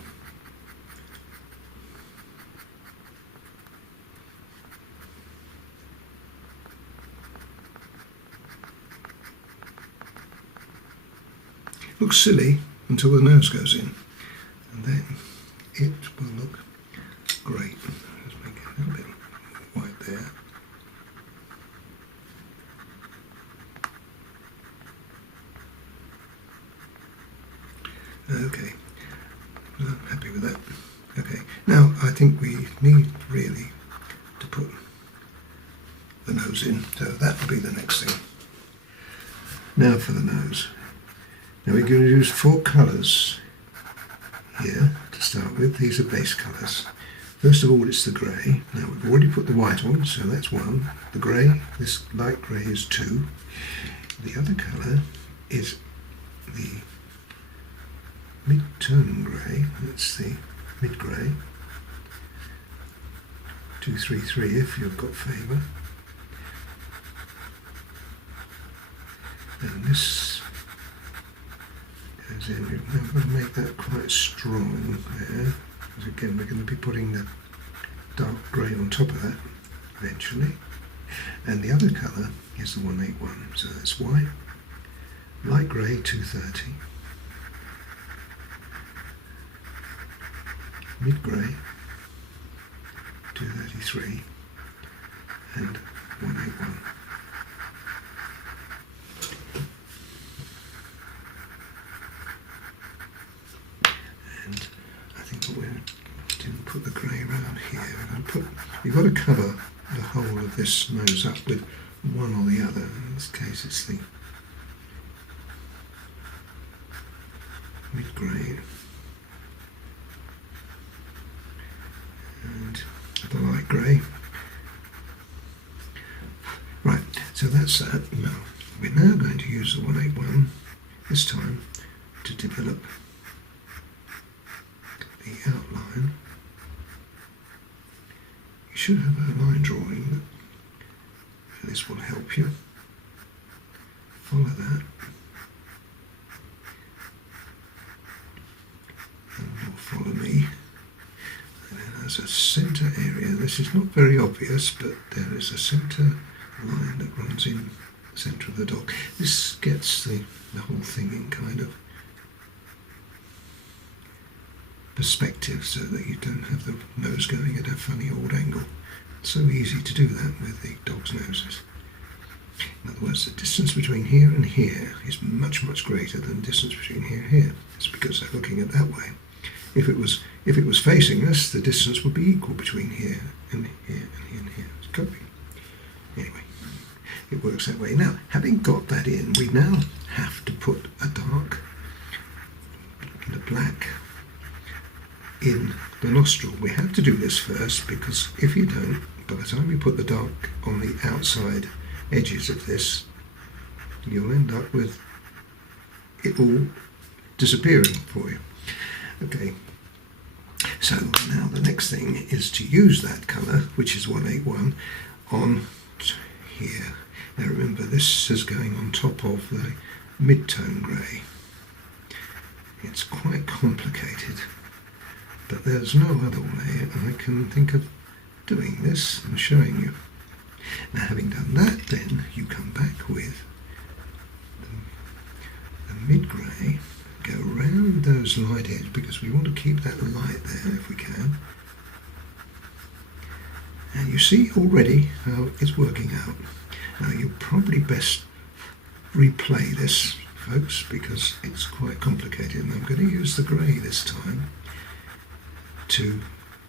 Looks silly until the nose goes in, and then it will look great. Let's make it a little bit white there. Okay, I'm happy with that. Okay, now I think we need really to put the nose in, so that will be the next thing. Now for the nose. Now we're going to use 4 colours here to start with. These are base colours. First of all, it's the grey. Now we've already put the white on, so that's 1. The grey, this light grey, is 2. The other colour is the mid-tone grey. That's the mid-grey. 233 if you've got favour. And this goes in. We're going to make that quite strong there, because again we're going to be putting the dark grey on top of that eventually. And the other colour is the 181, so that's white, light grey 230, mid grey 233, and 181. And I think what we didn't put the grey around here. We've got to cover the whole of this nose up with one or the other. In this case it's the mid-grey and the light grey. Right, so that's that. Now, we're now going to use the 181 this time to develop the outline. You should have a line drawing. This will help you. Follow that. And you'll follow me. And then there's a centre area. This is not very obvious, but there is a centre line that runs in the centre of the dog. This gets the whole thing in kind of perspective, so that you don't have the nose going at a funny old angle. It's so easy to do that with the dog's noses. In other words, the distance between here and here is much, much greater than the distance between here and here. It's because they're looking at that way. If it was facing us, the distance would be equal between here and here and here and here. It's got to be. Anyway, it works that way. Now, having got that in, we now have to put a dark and a black in the nostril. We have to do this first, because if you don't, by the time you put the dark on the outside edges of this, you'll end up with it all disappearing for you. Okay, so now the next thing is to use that colour, which is 181, on here. Now remember, this is going on top of the mid-tone grey. It's quite complicated, but there's no other way I can think of doing this and showing you. Now, having done that, then you come back with the mid-grey, go around those light edges, because we want to keep that light there if we can. And you see already how it's working out. Now, you'll probably best replay this, folks, because it's quite complicated, and I'm going to use the grey this time to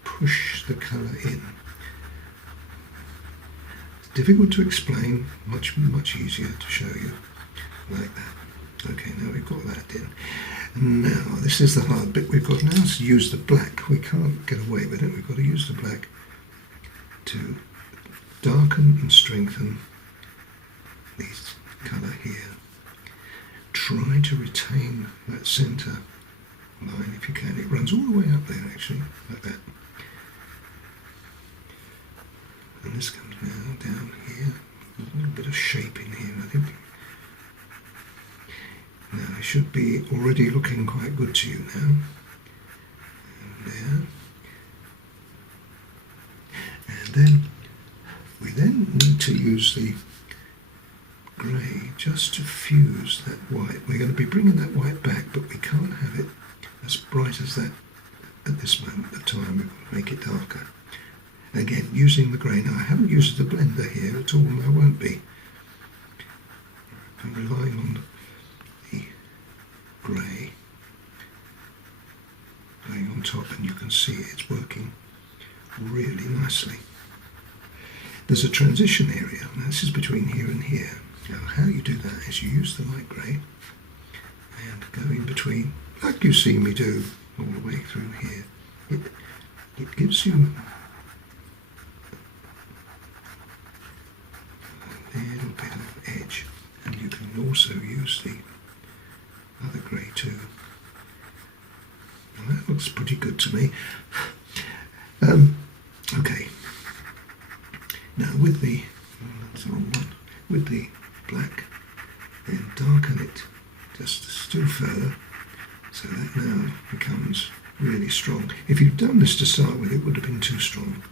push the colour in. It's difficult to explain, much easier to show you like that. Okay, now we've got that in. Now, this is the hard bit. We've got now to use the black. We can't get away with it. We've got to use the black to darken and strengthen this colour here. Try to retain that centre line if you can. It runs all the way up there, actually, like that. And this comes now down here. There's a little bit of shape in here, I think. Now, it should be already looking quite good to you now. And there. And then we need to use the grey just to fuse that white. We're going to be bringing that white back, but we can't have it as bright as that at this moment of time. We've got to make it darker. Again, using the grey. Now, I haven't used the blender here at all, and I won't be. I'm relying on the grey going on top, and you can see it's working really nicely. There's a transition area. Now, this is between here and here. Now, how you do that is you use the light grey and go in between, like you see me do all the way through here. It gives you a little bit of edge, and you can also use the other grey too. Well, that looks pretty good to me. Okay. Now with the with the black, then darken it just still further, so that now becomes really strong. If you'd done this to start with, it would have been too strong.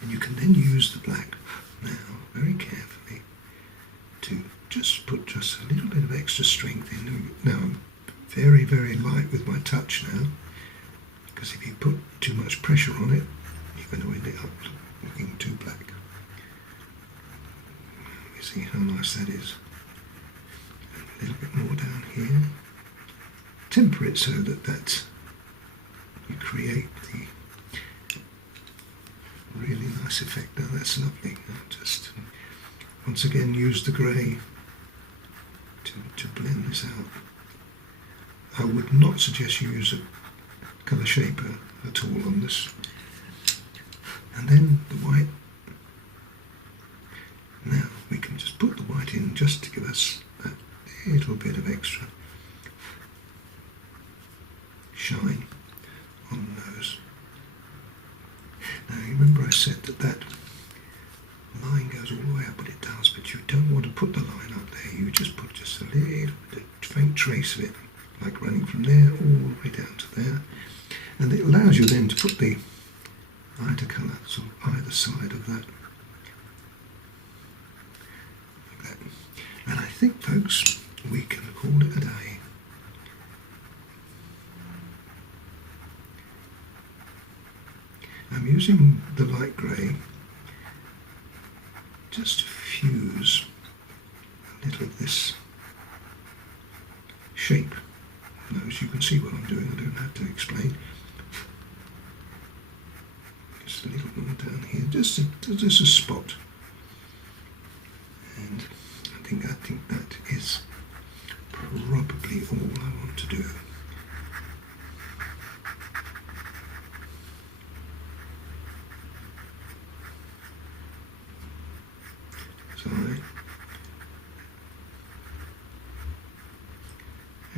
And you can then use the black now very carefully to just put just a little bit of extra strength in. Now I'm very, very light with my touch now, because if you put too much pressure on it, you're going to end it up looking too black. You see how nice that is. A little bit more down here. Temper it so that you create the really nice effect. Now that's lovely. Now just once again use the grey to blend this out. I would not suggest you use a colour shaper at all on this. And then the white. Now we can just put the white in just to give us that little bit of extra shine on those. Now you remember I said that line goes all the way up, but it does, but you don't want to put the line up there. You just put just a little bit, a faint trace of it, like running from there all the way down to there. And it allows you then to put the lighter colour sort of either side of that. Like that. And I think, folks, we can call it a day. I'm using the light grey just to fuse a little of this shape As you can see what I'm doing, I don't have to explain. Just a little more down here, just a spot. And I think that is probably all I want to do. So I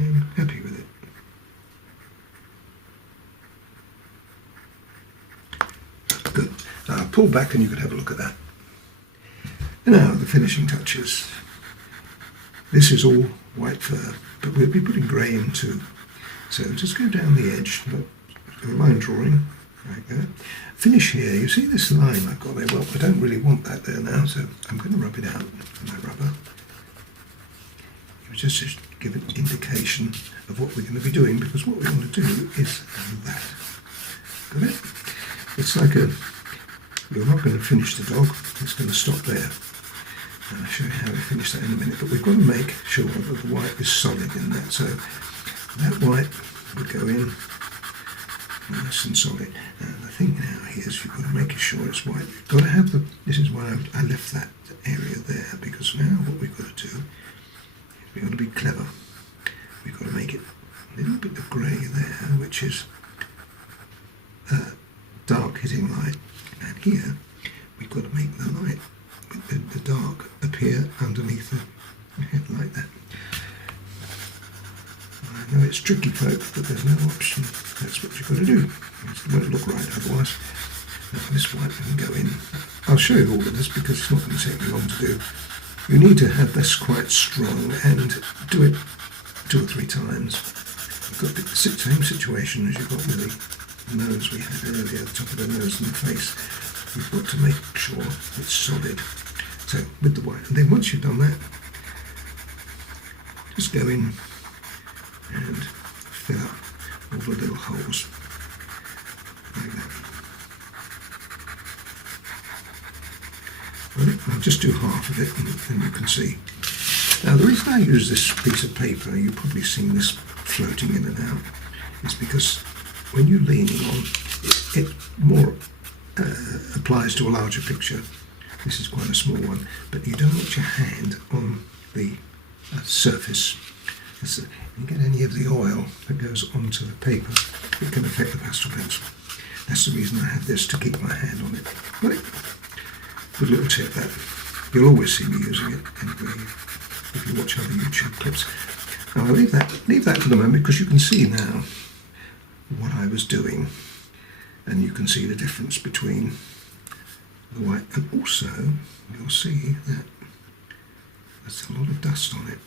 am happy with it. Good. Now I'll pull back and you can have a look at that. Now the finishing touches. This is all white fur, but we'll be putting grey in too. So just go down the edge, do a line drawing, right there. Finish here, you see this line I've got there? Well, I don't really want that there now, so I'm going to rub it out with my rubber. Just to give an indication of what we're going to be doing, because what we want to do is that. Got it? It's like you're not going to finish the dog, it's going to stop there. And I'll show you how we finish that in a minute, but we've got to make sure that the white is solid in that. So that white would go in nice and solid. And the thing now is you've got to make sure it's white. You've got to have this is why I left that area there, because now what we've got to do, we've got to be clever. We've got to make it a little bit of grey there, which is dark hitting light. And here we've got to make the light, the dark, appear underneath the head like that. I know it's tricky, folks, but there's no option. That's what you've got to do. It won't look right otherwise. Now, this white can go in. I'll show you all of this because it's not going to take me long to do. You need to have this quite strong and do it 2 or 3 times. You've got the same situation as you've got with the nose we had earlier, the top of the nose and the face. You've got to make sure it's solid. So with the white, and then once you've done that, just go in and fill up all the little holes like that. I'll just do half of it and then you can see. Now the reason I use this piece of paper, you've probably seen this floating in and out, is because when you're leaning on, it more applies to a larger picture. This is quite a small one, but you don't want your hand on the surface. You get any of the oil that goes onto the paper, it can affect the pastel pencil. That's the reason I have this, to keep my hand on it. Right. Good little tip that. You'll always see me using it anyway if you watch other YouTube clips. Now I'll leave that for the moment because you can see now what I was doing, and you can see the difference between the white, and also you'll see that there's a lot of dust on it.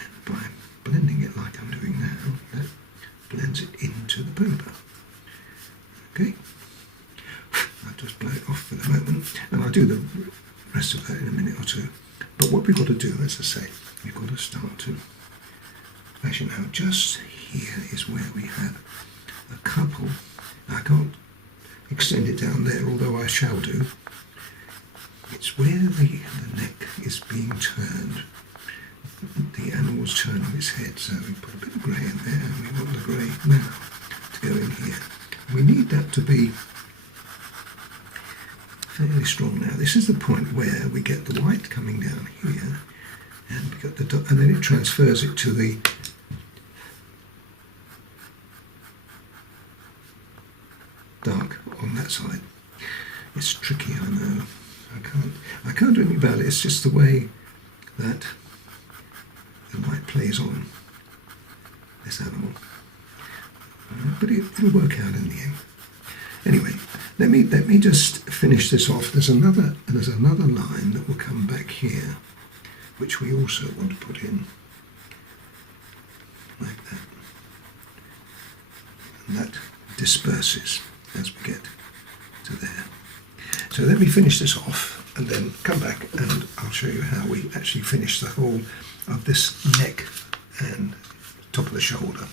And by blending it like I'm doing now, that blends it into the paper. Okay, I'll just blow it off for the moment, and I'll do the rest of that in a minute or two. But what we've got to do, as I say, we've got to start to fashion out. Just here is where we have a couple. I can't extend it down there, although I shall do. It's where the neck is being turned. The animal's turning its head, so we put a bit of grey in there, and we want the grey now to go in here. We need that to be fairly strong now. This is the point where we get the white coming down here, and we got the and then it transfers it to the dark on that side. It's tricky, I know. I can't do anything about it. It's just the way that the light plays on this animal. But it'll work out in the end. Anyway, let me just finish this off. There's another line that will come back here, which we also want to put in like that, and that disperses as we get to there. So let me finish this off and then come back and I'll show you how we actually finish the whole of this neck and top of the shoulder.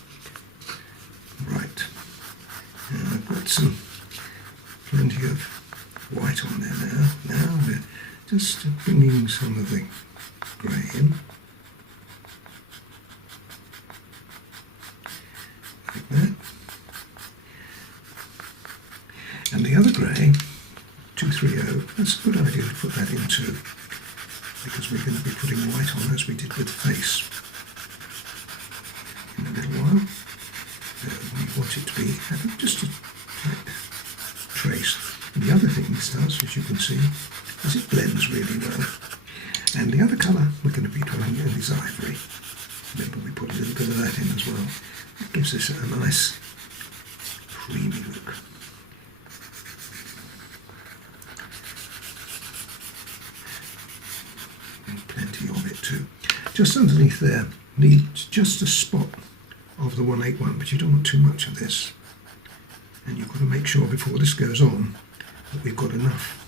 Right, I've got plenty of white on there now. Now we're just bringing some of the grey in, like that. And the other grey, 230, that's a good idea to put that in too, because we're going to be putting white on as we did with the face in a little while. We want it to be just a trace. And the other thing this does, as you can see, is it blends really well. And the other colour we're going to be doing is ivory. Remember, we put a little bit of that in as well. It gives us a nice creamy look. And plenty of it too. Just underneath there needs just a spot of the 181, but you don't want too much of this. And you've got to make sure before this goes on that we've got enough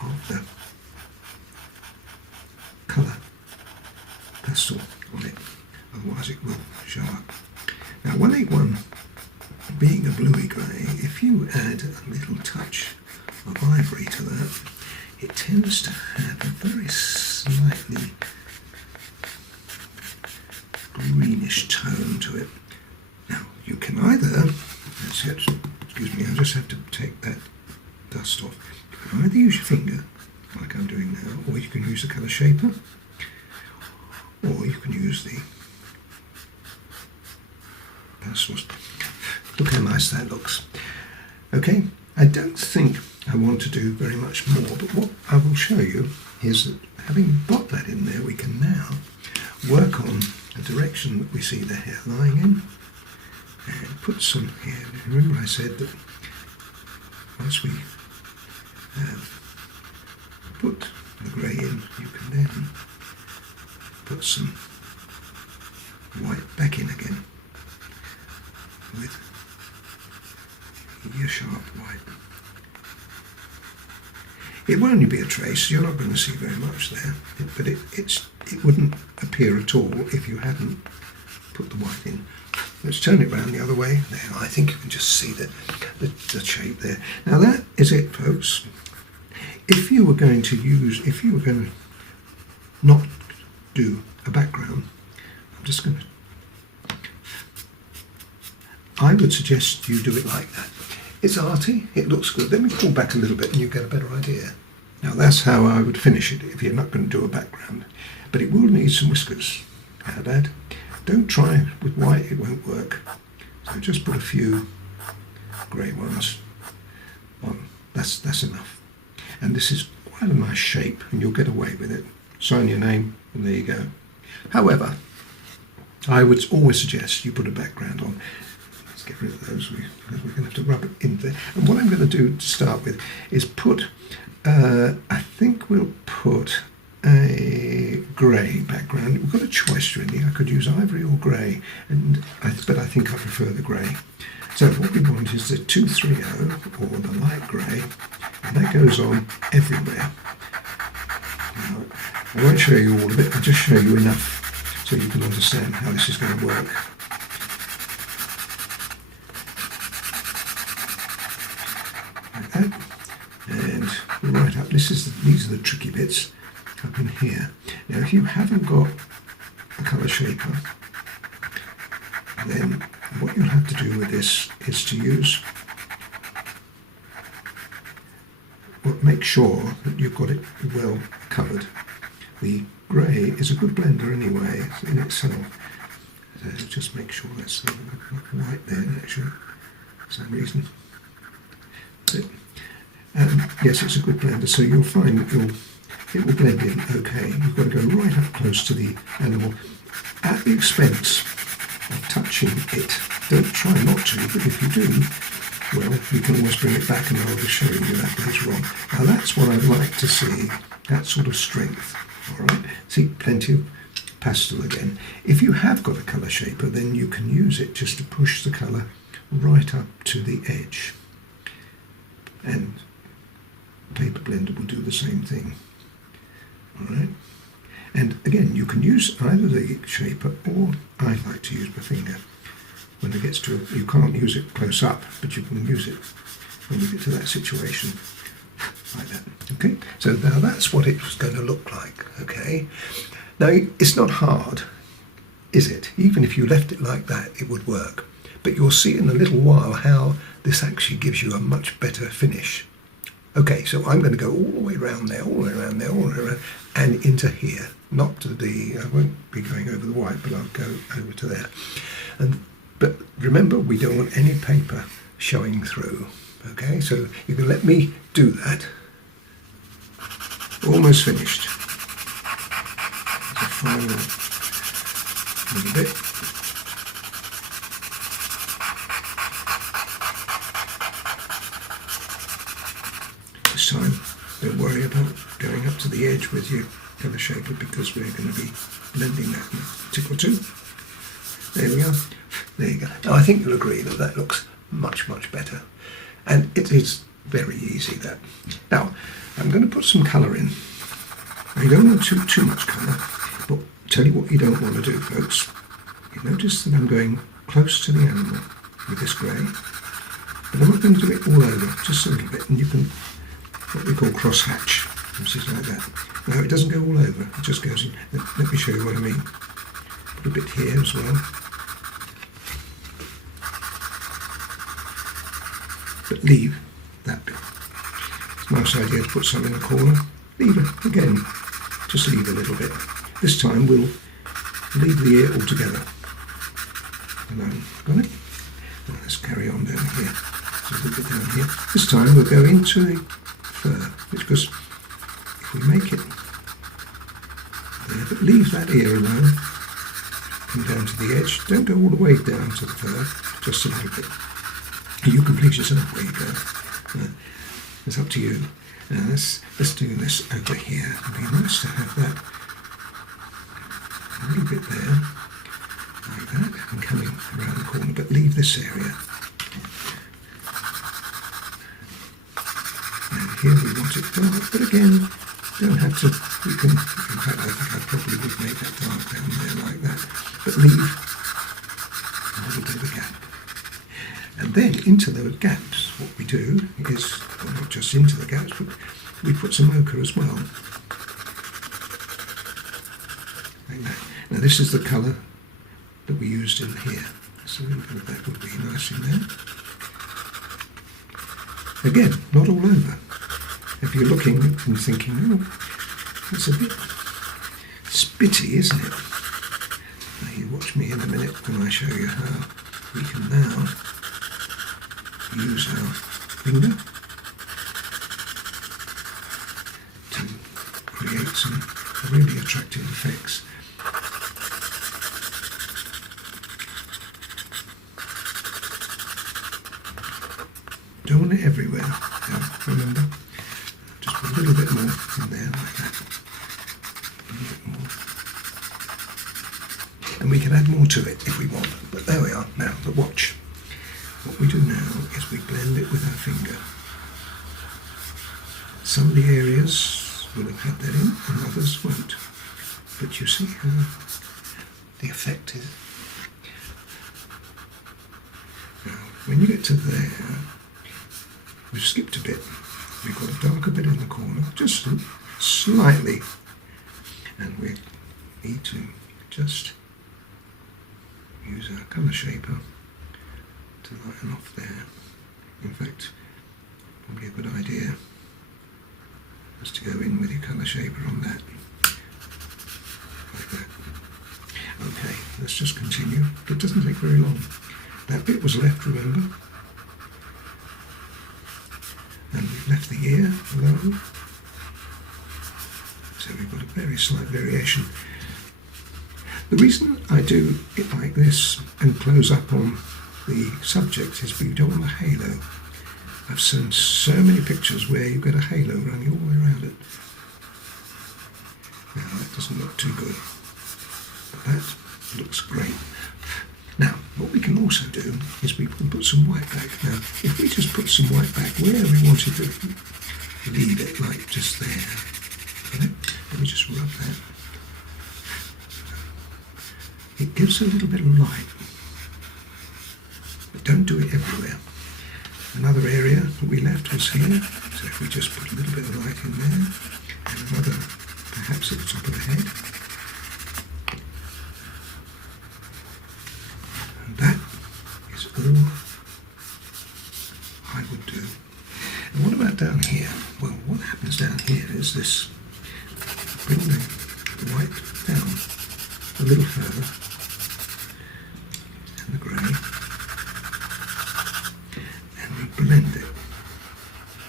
of the colour pastel on it, otherwise it will show up. Now 181 being a bluey grey, if you add a little touch of ivory to that, it tends to have a very slightly greenish tone to it. Now you can either, excuse me, I just have to take that dust off. You can either use your finger, like I'm doing now, or you can use the colour shaper, or you can use the pastels. Look how nice that looks. Okay, I don't think I want to do very much more, but what I will show you is that having got that in there, we can now work on the direction that we see the hair lying in, and put some here. Remember I said that once we put the grey in, you can then put some white back in again with your sharp white. It will only be a trace, you're not going to see very much there, but it wouldn't appear at all if you hadn't put the white in. Let's turn it round the other way. There, I think you can just see the shape there. Now that is it, folks. If you were going to not do a background, I would suggest you do it like that. It's arty, it looks good. Let me pull back a little bit and you get a better idea. Now that's how I would finish it if you're not going to do a background. But it will need some whiskers. How bad? Don't try with white, it won't work. So just put a few grey ones on. That's enough. And this is quite a nice shape and you'll get away with it. Sign your name and there you go. However, I would always suggest you put a background on. Let's get rid of those because we're going to have to rub it in there. And what I'm going to do to start with is put, I think we'll put a grey background. We've got a choice really. I could use ivory or grey, but I think I prefer the grey. So what we want is the 230 or the light grey, and that goes on everywhere. Now, I won't show you all of it, I'll just show you enough so you can understand how this is going to work. Like that. And right up, these are the tricky bits up in here. Now if you haven't got a colour shaper, then what you'll have to do with this is to use, make sure that you've got it well covered. The grey is a good blender anyway in itself. So just make sure that's white there actually, for some reason. Yes, it's a good blender, so you'll find that it will blend in okay. You've got to go right up close to the animal at the expense of touching it. Don't try not to, but if you do, well, you can always bring it back and I'll just show you that goes wrong. Now that's what I'd like to see, that sort of strength. All right, see, plenty of pastel again. If you have got a colour shaper, then you can use it just to push the colour right up to the edge. And paper blender will do the same thing. All right. And again, you can use either the shaper or I like to use my finger. When it gets to, you can't use it close up, but you can use it when you get to that situation. like that. Okay, so now that's what it was going to look like. Okay, now it's not hard, is it? Even if you left it like that, it would work. But you'll see in a little while how this actually gives you a much better finish. Okay, so I'm going to go all the way around there, all the way around there, all the way around, and into here. Not to the, I won't be going over the white, but I'll go over to there. But remember, we don't want any paper showing through. Okay, so you can let me do that. Almost finished. There's a final little bit. This time, don't worry about going up to the edge with your colour shaper, because we're going to be blending that in a tick or two. There we are. There you go. Now I think you'll agree that that looks much, much better. And it is very easy that. Now, I'm going to put some colour in. Now, you don't want too much colour, but tell you what you don't want to do, folks. You notice that I'm going close to the animal with this grey, but I'm not going to do it all over, just a little bit, and you can, what we call cross-hatch, which is like that. Now, it doesn't go all over, it just goes in. Let me show you what I mean. Put a bit here as well. But leave that bit. It's a nice idea to put some in the corner. Leave it, again, just leave a little bit. This time we'll leave the ear altogether alone. Got it? Now let's carry on down here. So a little bit down here. This time we'll go into the fur, because if we make it there, but leave that ear alone. Come down to the edge. Don't go all the way down to the fur, just a little bit. You can please yourself where you go. It's up to you. Now let's do this over here. It'd be nice to have that a little bit there, like that, and coming around the corner, but leave this area. And here we want it dark, but again, don't have to, you can, in fact I think I probably would make that dark down there like that, but leave a little bit of a gap. And then into those gaps, what we do is, well, not just into the gaps, but we put some ochre as well. Like that. Now this is the colour that we used in here. So a little bit of that would be nice in there. Again, not all over. If you're looking and thinking, oh, that's a bit spitty, isn't it? Now you watch me in a minute when I show you how we can now use our finger to create some really attractive effects. Don't want it everywhere, now, remember, just put a little bit more in there like that, a little bit more, and we can add more to it if we want, but there we are. Now the watch. What we do now is we blend it with our finger. Some of the areas will have had that in and others won't. But you see how the effect is. Now, when you get to there, we've skipped a bit. We've got a darker bit in the corner, just slightly. And we need to just use our colour shaper to lighten off there. In fact, probably a good idea is to go in with your colour shaper on that, like that. Okay, let's just continue. It doesn't take very long. That bit was left, remember? And we've left the ear alone. So we've got a very slight variation. The reason I do it like this and close up on the subject is we don't want a halo. I've seen so many pictures where you've got a halo running all the way around it. Now that doesn't look too good, but that looks great. Now what we can also do is we can put some white back. Now if we just put some white back where we wanted to leave it, like just there, let me just rub that. It gives a little bit of light. But don't do it everywhere. Another area that we left was here, so So if we just put a little bit of light in there, and another perhaps at the top of the head, and that is all I would do. And what about down here? Well, what happens down here is this: bring the white down a little further, and the grey, and we blend it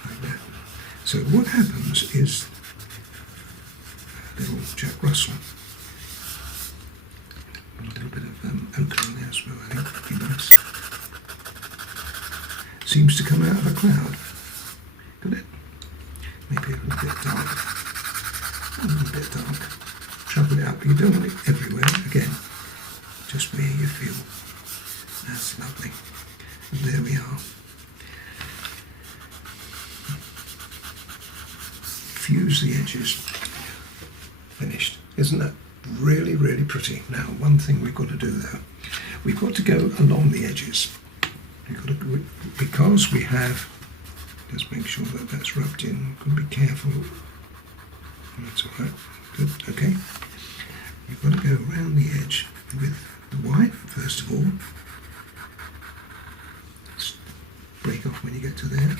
like that. So what happens is a little Jack Russell, a little bit of ochre in there as well, I think would be nice. Seems to come out of a cloud. Could it? Maybe a little bit dark. A little bit dark. Sharpen it up, but you don't want it everywhere. Again, just where you feel. That's lovely. And there we are. Fuse the edges. Finished. Isn't that really, really pretty? Now, one thing we've got to do though, we've got to go along the edges. We've got to, because we have, just make sure that that's rubbed in. Got to be careful. That's all right. Good. Okay. You've got to go around the edge with the white first of all. Just break off when you get to there.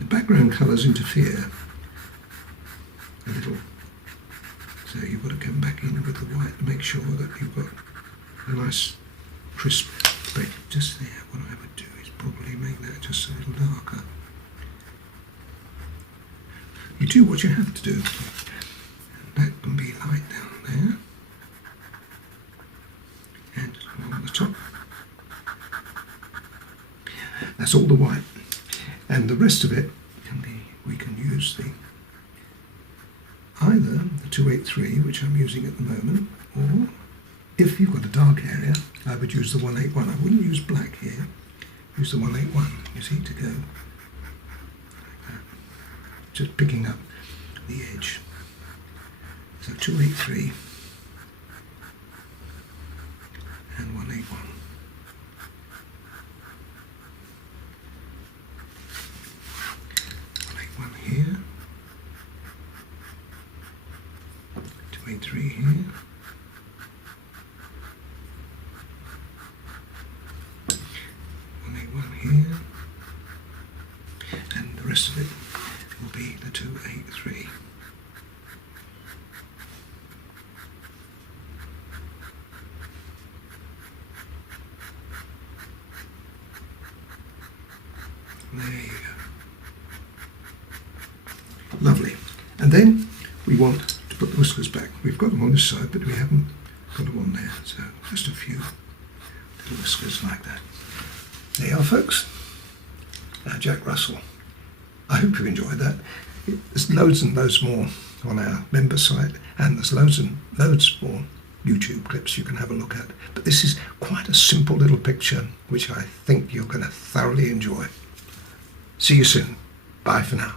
The background colours interfere a little, so you've got to come back in with the white to make sure that you've got a nice crisp break. Just there. What I would do is probably make that just a little darker. You do what you have to do. And that can be light down there and along the top. That's all the white, and the rest of it can be, we can use the either the 283, which I'm using at the moment, or if you've got a dark area, I would use the 181. I wouldn't use black here. Use the 181, you see, to go like that. Just picking up the edge. So 283 and 181. 181 here. 283 here. 181 here. And the rest of it will be the 283. There you go. Lovely. And then we want to put the whiskers back. We've got them on this side, but we haven't got them on there. So just a few little whiskers like that. There you are, folks. Our Jack Russell. I hope you enjoyed that. There's loads and loads more on our member site, and there's loads and loads more YouTube clips you can have a look at. But this is quite a simple little picture, which I think you're going to thoroughly enjoy. See you soon. Bye for now.